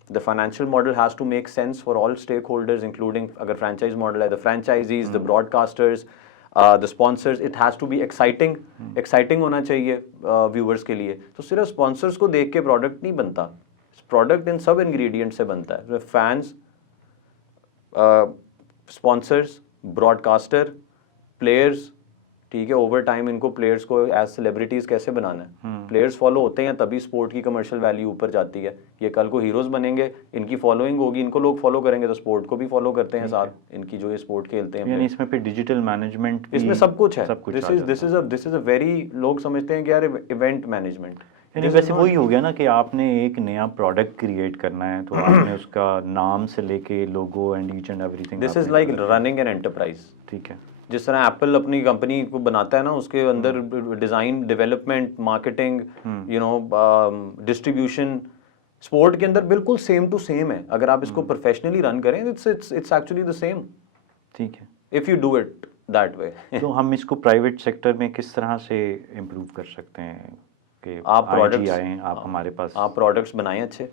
the financial model has to make sense for all stakeholders including, अगर फ्रेंचाइज मॉडल है, the franchisees, the broadcasters, the sponsors. It has to be exciting होना चाहिए व्यूअर्स के लिए। तो सिर्फ स्पॉन्सर्स को देख के प्रोडक्ट नहीं बनता, प्रोडक्ट इन सब इंग्रेडिएंट से बनता है। Fans, sponsors, broadcaster, players. ठीक है, ओवर टाइम इनको प्लेयर्स को एज सेलिब्रिटीज़ कैसे बनाना है। प्लेयर्स फॉलो होते हैं तभी स्पोर्ट की कमर्शियल वैल्यू ऊपर जाती है। ये कल को हीरोज़ बनेंगे, इनकी फॉलोइंग होगी, इनको लोग फॉलो करेंगे तो स्पोर्ट को भी फॉलो करते हैं साथ, इनकी जो ये स्पोर्ट खेलते हैं। यानी इसमें फिर डिजिटल मैनेजमेंट, इसमें सब कुछ है। सब कुछ दिस इज अ वेरी, लोग समझते हैं कि यार इवेंट मैनेजमेंट। यानी वैसे वही हो गया ना कि आपने एक नया प्रोडक्ट क्रिएट करना है तो आपने उसका नाम से लेके logo and each and everything. This is like running an enterprise. ठीक है। जिस तरह एप्पल अपनी कंपनी को बनाता है ना, उसके अंदर design, development, marketing, distribution, sport के अंदर बिल्कुल सेम टू सेम है। अगर आप इसको प्रोफेशनली रन करें, इट्स एक्चुअली द सेम। ठीक है, if you do it that way. तो हम इसको प्राइवेट सेक्टर में किस तरह से इम्प्रूव कर सकते हैं कि आप प्रोडक्ट्स आए, आप हमारे पास आप प्रोडक्ट्स बनाएं अच्छे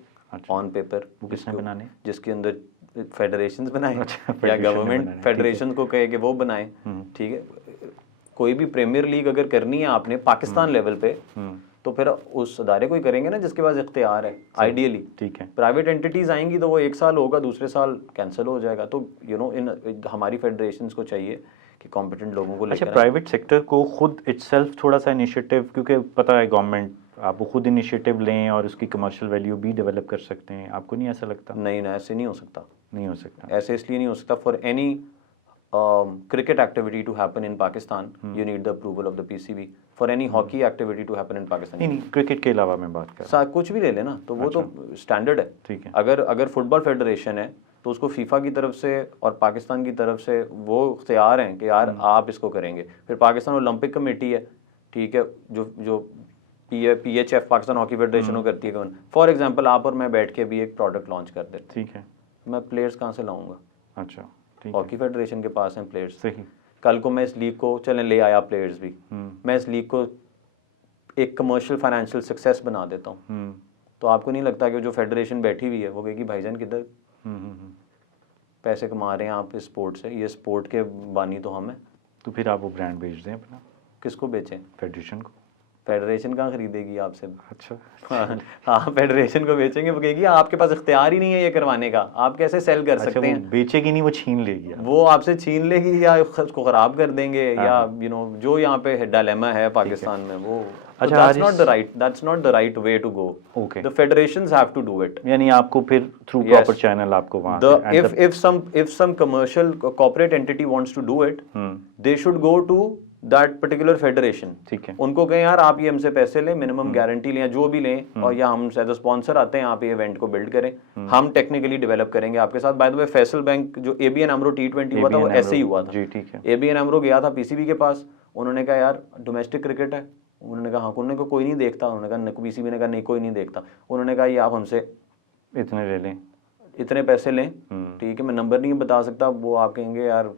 ऑन पेपर। वो किसने बनाने? जिसके अंदर फेडरेशंस बनाएं अच्छा, या federation गवर्नमेंट बनाना है, फेडरेशन को कहे कि वो बनाएं, ठीक है। कोई भी प्रीमियर लीग अगर करनी है आपने पाकिस्तान लेवल पे, तो फिर उस अदारे को ही करेंगे ना जिसके पास इख्तियार है आइडियली। ठीक है। प्राइवेट एंटिटीज आएंगी तो वो एक साल होगा, दूसरे साल कैंसिल हो जाएगा। तो इन हमारी फेडरेशंस को चाहिए कि कॉम्पिटेंट लोगों को अच्छा, लेकर आएं। प्राइवेट सेक्टर को खुद इटसेल्फ थोड़ा सा इनिशिएटिव, क्योंकि पता है गवर्नमेंट आप वो खुद इनिशिएटिव लें और उसकी कमर्शियल वैल्यू भी डेवलप कर सकते हैं, आपको नहीं ऐसा लगता? नहीं ना, ऐसे नहीं हो सकता। नहीं हो सकता। ऐसे इसलिए नहीं हो सकता, for any cricket activity to happen in Pakistan, you need the approval of the PCB. For any hockey activity to happen in Pakistan, नहीं, क्रिकेट के अलावा मैं बात कर रहा हूँ। कुछ भी ले लेना तो वो तो स्टैंडर्ड है। ठीक है। अगर फुटबॉल फेडरेशन है तो उसको फीफा की तरफ से और पाकिस्तान की तरफ से वो इख्तियार हैं कि यार आप इसको करेंगे। फिर पाकिस्तान ओलंपिक कमेटी है, ठीक है, जो PHF पाकिस्तान हॉकी फेडरेशन को करती है। फॉर एग्जांपल आप और मैं बैठ के भी एक प्रोडक्ट लॉन्च कर देते, ठीक है। मैं प्लेयर्स कहाँ से लाऊंगा? अच्छा, ठीक है। हॉकी फेडरेशन के पास हैं प्लेयर्स। सही। कल को मैं इस लीग को चलें ले आया प्लेयर्स भी, मैं इस लीग को एक कमर्शियल फाइनेंशियल सक्सेस बना देता हूँ, तो आपको नहीं लगता कि जो फेडरेशन बैठी हुई है वो कहेगी भाईजान किधर पैसे कमा रहे हैं आप इस स्पोर्ट से, ये स्पोर्ट के बानी तो हम हैं। तो फिर आप वो ब्रांड बेच दें अपना। किसको बेचें? फेडरेशन को। फेडरेशन कहाँ खरीदेगी आपसे? अच्छा। हाँ, फेडरेशन को बेचेंगे, वो कहेगी आपके पास इख्तियार ही नहीं है ये करवाने का, आप कैसे सेल कर सकते हैं? बेचेगी नहीं, वो छीन लेगी। वो आपसे छीन लेगी या उसको खराब कर देंगे, या जो यहाँ पे डायलेमा है पाकिस्तान में वो। अच्छा, that's not the right way to go. Okay. The federations have to do it. यानी आपको फिर थ्रू प्रॉपर चैनल आपको वहाँ से if some commercial corporate entity wants to do it, they should go to that particular federation. ठीक है। उनको कहें यार आप ये हमसे पैसे लें, मिनिमम गारंटी लें, जो भी लें, और या हम एज अ स्पॉन्सर आते हैं, आप ये इवेंट को बिल्ड करें, हम टेक्निकली डेवलप करेंगे आपके साथ। By the way Faisal bank जो ABN AMRO T20 हुआ था वो ऐसे ही हुआ था जी, ठीक है। ABN AMRO गया था PCB के पास, उन्होंने कहा यार डोमेस्टिक क्रिकेट है, उन्होंने कहा हाँ, उन्होंने को कोई नहीं देखता, उन्होंने कहा PCB ने कहा नहीं कोई नहीं देखता, उन्होंने कहा ये आप हमसे इतने ले लें, इतने पैसे लें, ठीक है, मैं नंबर नहीं बता सकता, वो आप कहेंगे यार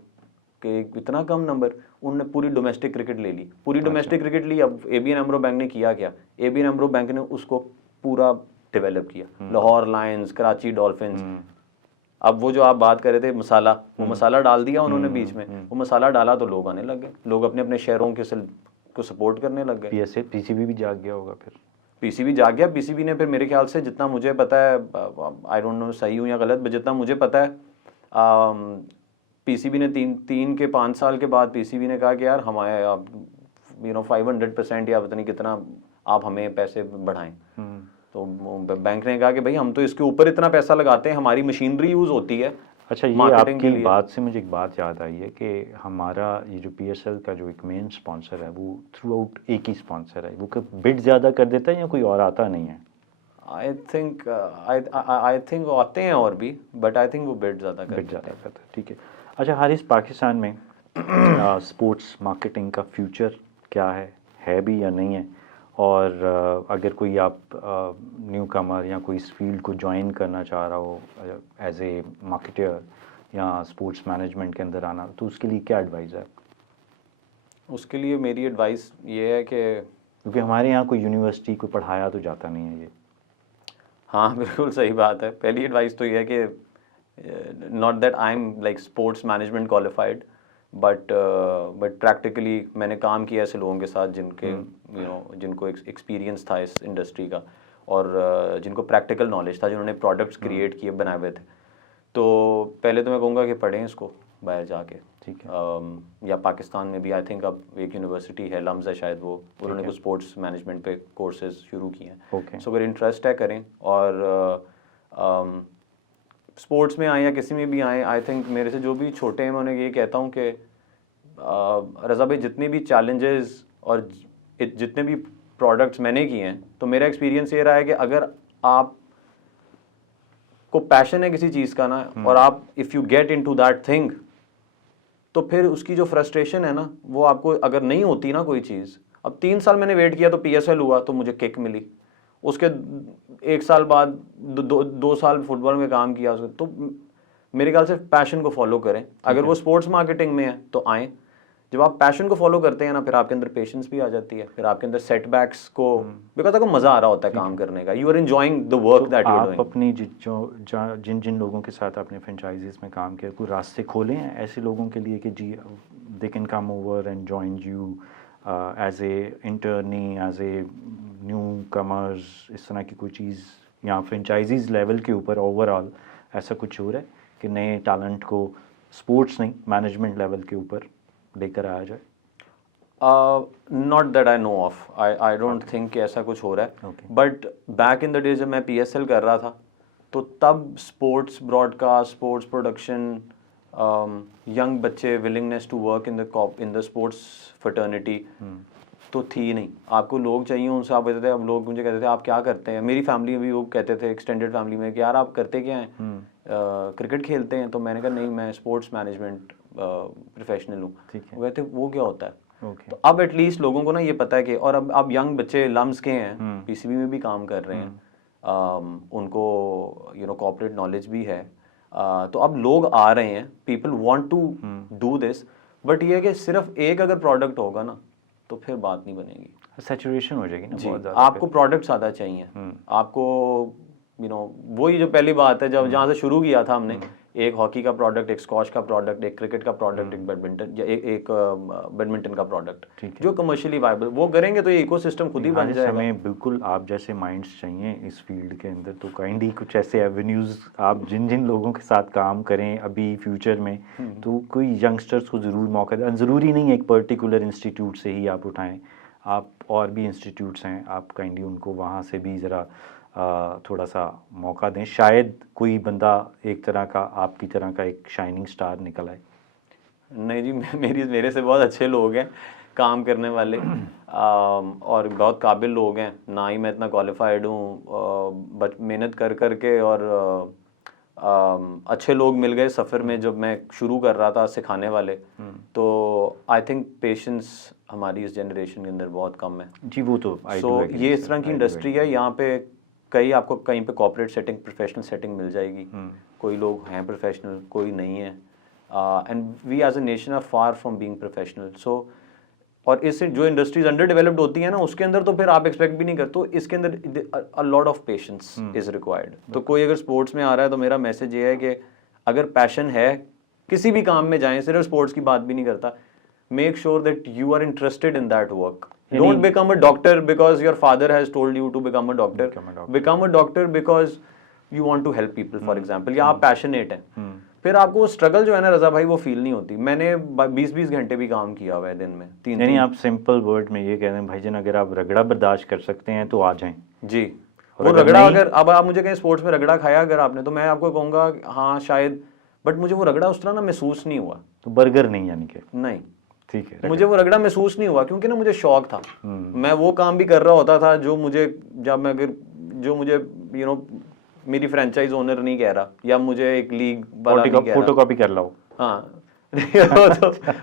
कि इतना कम नंबर। उन्होंने पूरी डोमेस्टिक क्रिकेट ले ली, पूरी डोमेस्टिक क्रिकेट ली। अब ABN AMRO बैंक ने किया क्या? ABN AMRO बैंक ने उसको पूरा डेवलप किया, लाहौर लायंस, कराची डॉल्फिन्स। अब वो जो आप बात कर रहे थे मसाला, वो मसाला डाल दिया उन्होंने बीच में, वो मसाला डाला तो लोग आने लग गए, लोग अपने अपने शहरों को सपोर्ट करने लग गए। PCB भी जाग गया होगा फिर। PCB जाग गया। PCB ने फिर मेरे ख्याल से जितना मुझे पता है, आई डोंट नो सही हूँ या गलत, जितना मुझे पता है, PCB ने 3 के 5 साल के बाद PCB ने कहा कि यार हमारे आप 500% या पता नहीं कितना आप हमें पैसे बढ़ाएं। तो बैंक ने कहा कि भाई हम तो इसके ऊपर इतना पैसा लगाते हैं, हमारी मशीनरी यूज़ होती है। अच्छा, ये आपकी बात से मुझे एक बात याद आई है कि हमारा ये जो PSL का जो एक मेन स्पॉन्सर है वो थ्रू आउट एक ही स्पॉन्सर है, वो बिड ज़्यादा कर देता है या कोई और आता नहीं है? आई थिंक आते हैं और भी, बट आई थिंक वो बिड ज़्यादा करता है। ठीक है। अच्छा हारिस, पाकिस्तान में स्पोर्ट्स मार्केटिंग का फ्यूचर क्या है भी या नहीं है? और अगर कोई आप न्यू कमर या कोई इस फील्ड को ज्वाइन करना चाह रहा हो एज ए मार्केटर या स्पोर्ट्स मैनेजमेंट के अंदर आना, तो उसके लिए क्या एडवाइस है? उसके लिए मेरी एडवाइस ये है कि क्योंकि हमारे यहाँ कोई यूनिवर्सिटी को पढ़ाया तो जाता नहीं है ये। हाँ बिल्कुल सही बात है। पहली एडवाइस तो ये है कि not that I am like sports management qualified, but practically मैंने काम किया ऐसे लोगों के साथ जिनके जिनको एक्सपीरियंस था इस इंडस्ट्री का, और जिनको प्रैक्टिकल नॉलेज था, जिन्होंने प्रोडक्ट्स क्रिएट किए, बनाए हुए थे। तो पहले तो मैं कहूँगा कि पढ़ें इसको बाहर जाके, ठीक है। या पाकिस्तान में भी आई थिंक अब एक यूनिवर्सिटी है, लम्स है शायद, वो उन्होंने कुछ स्पोर्ट्स मैनेजमेंट पे कोर्सेज शुरू किए हैं। सो अगर इंटरेस्ट है करें, और स्पोर्ट्स में आए या किसी में भी आए, आई थिंक मेरे से जो भी छोटे हैं मैं उन्हें ये कहता हूँ कि रज़ा भाई जितने भी चैलेंजेस और जितने भी प्रोडक्ट्स मैंने किए हैं, तो मेरा एक्सपीरियंस ये रहा है कि अगर आप को पैशन है किसी चीज़ का ना, और आप if you get into that thing, तो फिर उसकी जो फ्रस्ट्रेशन है ना, वो आपको अगर नहीं होती ना कोई चीज़। अब 3 साल मैंने वेट किया तो PSL हुआ तो मुझे किक मिली, उसके 1 साल बाद 2 साल फुटबॉल में काम किया, तो मेरे ख्याल से पैशन को फॉलो करें। अगर वो स्पोर्ट्स मार्केटिंग में है तो आएँ, जब आप पैशन को फॉलो करते हैं ना, फिर आपके अंदर पेशेंस भी आ जाती है, फिर आपके अंदर सेटबैक्स को, बिकॉज आपको मज़ा आ रहा होता है काम करने का, you are enjoying the work that you are आप डूइंग। अपनी जिन जिन लोगों के साथ आपने फ्रेंचाइजीज में काम किया, कोई रास्ते खोले हैं ऐसे लोगों के लिए कि जी they can come over and join you as a internee, as a newcomers, इस तरह की कोई चीज़, या फ्रेंचाइजीज लेवल के ऊपर ओवरऑल ऐसा कुछ हो रहा है कि नए टैलेंट को स्पोर्ट्स नहीं मैनेजमेंट लेवल के ऊपर लेकर आया जाए? Not that I know of, I don't think कि ऐसा कुछ हो रहा है, but back in the days जब मैं PSL कर रहा था तो तब sports broadcast, sports production, young बच्चे willingness to work in the sports fraternity तो थी नहीं। आपको लोग चाहिए, उनसे आप कहते थे, अब लोग मुझे कहते थे आप क्या करते हैं, मेरी फैमिली भी वो कहते थे, एक्सटेंडेड फैमिली में, कि यार आप करते क्या हैं, क्रिकेट खेलते हैं, तो मैंने कहा नहीं मैं स्पोर्ट्स मैनेजमेंट प्रोफेशनल हूँ। वो कहते वो क्या होता है? तो अब एटलीस्ट लोगों को ना ये पता है कि, और अब यंग बच्चे लम्स के हैं, PCB में भी काम कर रहे हैं, उनको कॉर्पोरेट नॉलेज भी है, तो अब लोग आ रहे हैं, people want to do this, but ये है कि सिर्फ एक अगर प्रोडक्ट होगा ना तो फिर बात नहीं बनेगी, सैचुरेशन हो जाएगी ना जी। बहुत ज़्यादा। आपको प्रोडक्ट्स ज़्यादा चाहिए, आपको वही जो पहली बात है, जब जहाँ से शुरू किया था हमने, एक हॉकी का प्रोडक्ट, एक स्क्वॉश का प्रोडक्ट, एक क्रिकेट का प्रोडक्ट, एक बैडमिंटन या एक बैडमिंटन का प्रोडक्ट, जो कमर्शियली वायबल वो करेंगे तो ये इकोसिस्टम खुद ही बन जाएगा। हमें बिल्कुल आप जैसे माइंड्स चाहिए इस फील्ड के अंदर, तो काइंडली कुछ ऐसे एवेन्यूज़ आप जिन जिन लोगों के साथ काम करें अभी फ्यूचर में, तो कोई यंगस्टर्स को ज़रूर मौका दें। ज़रूरी नहीं एक पर्टिकुलर इंस्टीट्यूट से ही आप उठाएं, आप और भी इंस्टीट्यूट्स हैं, आप काइंडली उनको वहाँ से भी ज़रा थोड़ा सा मौका दें, शायद कोई बंदा एक तरह का आपकी तरह का एक शाइनिंग स्टार निकल आए। नहीं जी, मेरे से बहुत अच्छे लोग हैं काम करने वाले, और बहुत काबिल लोग हैं, ना ही मैं इतना क्वालिफाइड हूँ, बट मेहनत कर कर के, और अच्छे लोग मिल गए सफ़र में जब मैं शुरू कर रहा था सिखाने वाले, तो आई थिंक पेशेंस हमारी इस जनरेशन के अंदर बहुत कम है जी। वो तो ये इस तरह की इंडस्ट्री है, यहाँ पे आपको कहीं पे कॉर्पोरेट सेटिंग, प्रोफेशनल सेटिंग मिल जाएगी, कोई लोग हैं प्रोफेशनल, कोई नहीं है, and we as a nation are far from being professional. So और इससे जो इंडस्ट्रीज अंडर डेवलप्ड होती है ना, उसके अंदर तो फिर आप एक्सपेक्ट भी नहीं करते, तो इसके अंदर a lot of patience is required. तो कोई अगर स्पोर्ट्स में आ रहा है तो मेरा मैसेज ये है कि अगर पैशन है, किसी भी काम में जाएं, सिर्फ स्पोर्ट्स की बात भी नहीं करता, make sure that you are interested in that work. Don't become a doctor because your father has told you to become a doctor. Become a doctor because you want to help people, for example, या आप पैशनेट हैं। फिर आपको वो स्ट्रगल जो है ना रजा भाई, वो फील नहीं होती। मैंने 20-20 घंटे भी काम किया हुआ है दिन में, 3। नहीं, आप सिंपल वर्ड में ये कह रहे हैं भाईजान, अगर आप रगड़ा बर्दाश्त कर सकते हैं तो आ जाएं जी। वो रगड़ा, अगर अब आप मुझे कहें स्पोर्ट्स में रगड़ा खाया अगर आपने, तो मैं आपको कहूँगा हाँ शायद, बट मुझे वो रगड़ा उस तरह ना महसूस नहीं हुआ। तो बर्गर नहीं, यानी कि नहीं, ठीक है, मुझे वो रगड़ा महसूस नहीं हुआ, क्योंकि ना मुझे शौक था, मैं वो काम भी कर रहा होता था जो मुझे, जब मैं अगर जो मुझे मेरी फ्रेंचाइज ओनर नहीं कह रहा, या मुझे एक लीग वाला नहीं कह रहा, फोटोकॉपी कर लो। हाँ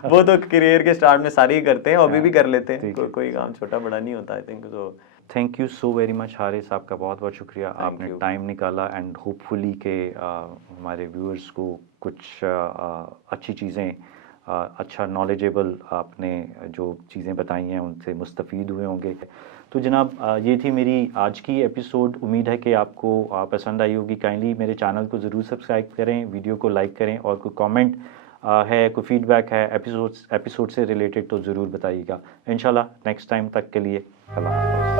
वो तो करियर के स्टार्ट में सारे ही करते हैं, अभी भी कर लेते हैं, कोई काम छोटा बड़ा नहीं होता। I think so. Thank you so very much Haris, आपका बहुत बहुत शुक्रिया, आपने टाइम निकाला, एंड होपफुली के हमारे व्यूअर्स को कुछ अच्छी चीज़ें, अच्छा नॉलेजेबल आपने जो चीज़ें बताई हैं उनसे मुस्तफ़ीद हुए होंगे। तो जनाब ये थी मेरी आज की एपिसोड, उम्मीद है कि आपको पसंद आई होगी। काइंडली मेरे चैनल को ज़रूर सब्सक्राइब करें, वीडियो को लाइक करें, और कोई कमेंट है, कोई फीडबैक है एपिसोड से रिलेटेड तो ज़रूर बताइएगा। इंशाल्लाह नेक्स्ट टाइम तक के लिए अल्लाह हाफ़िज़।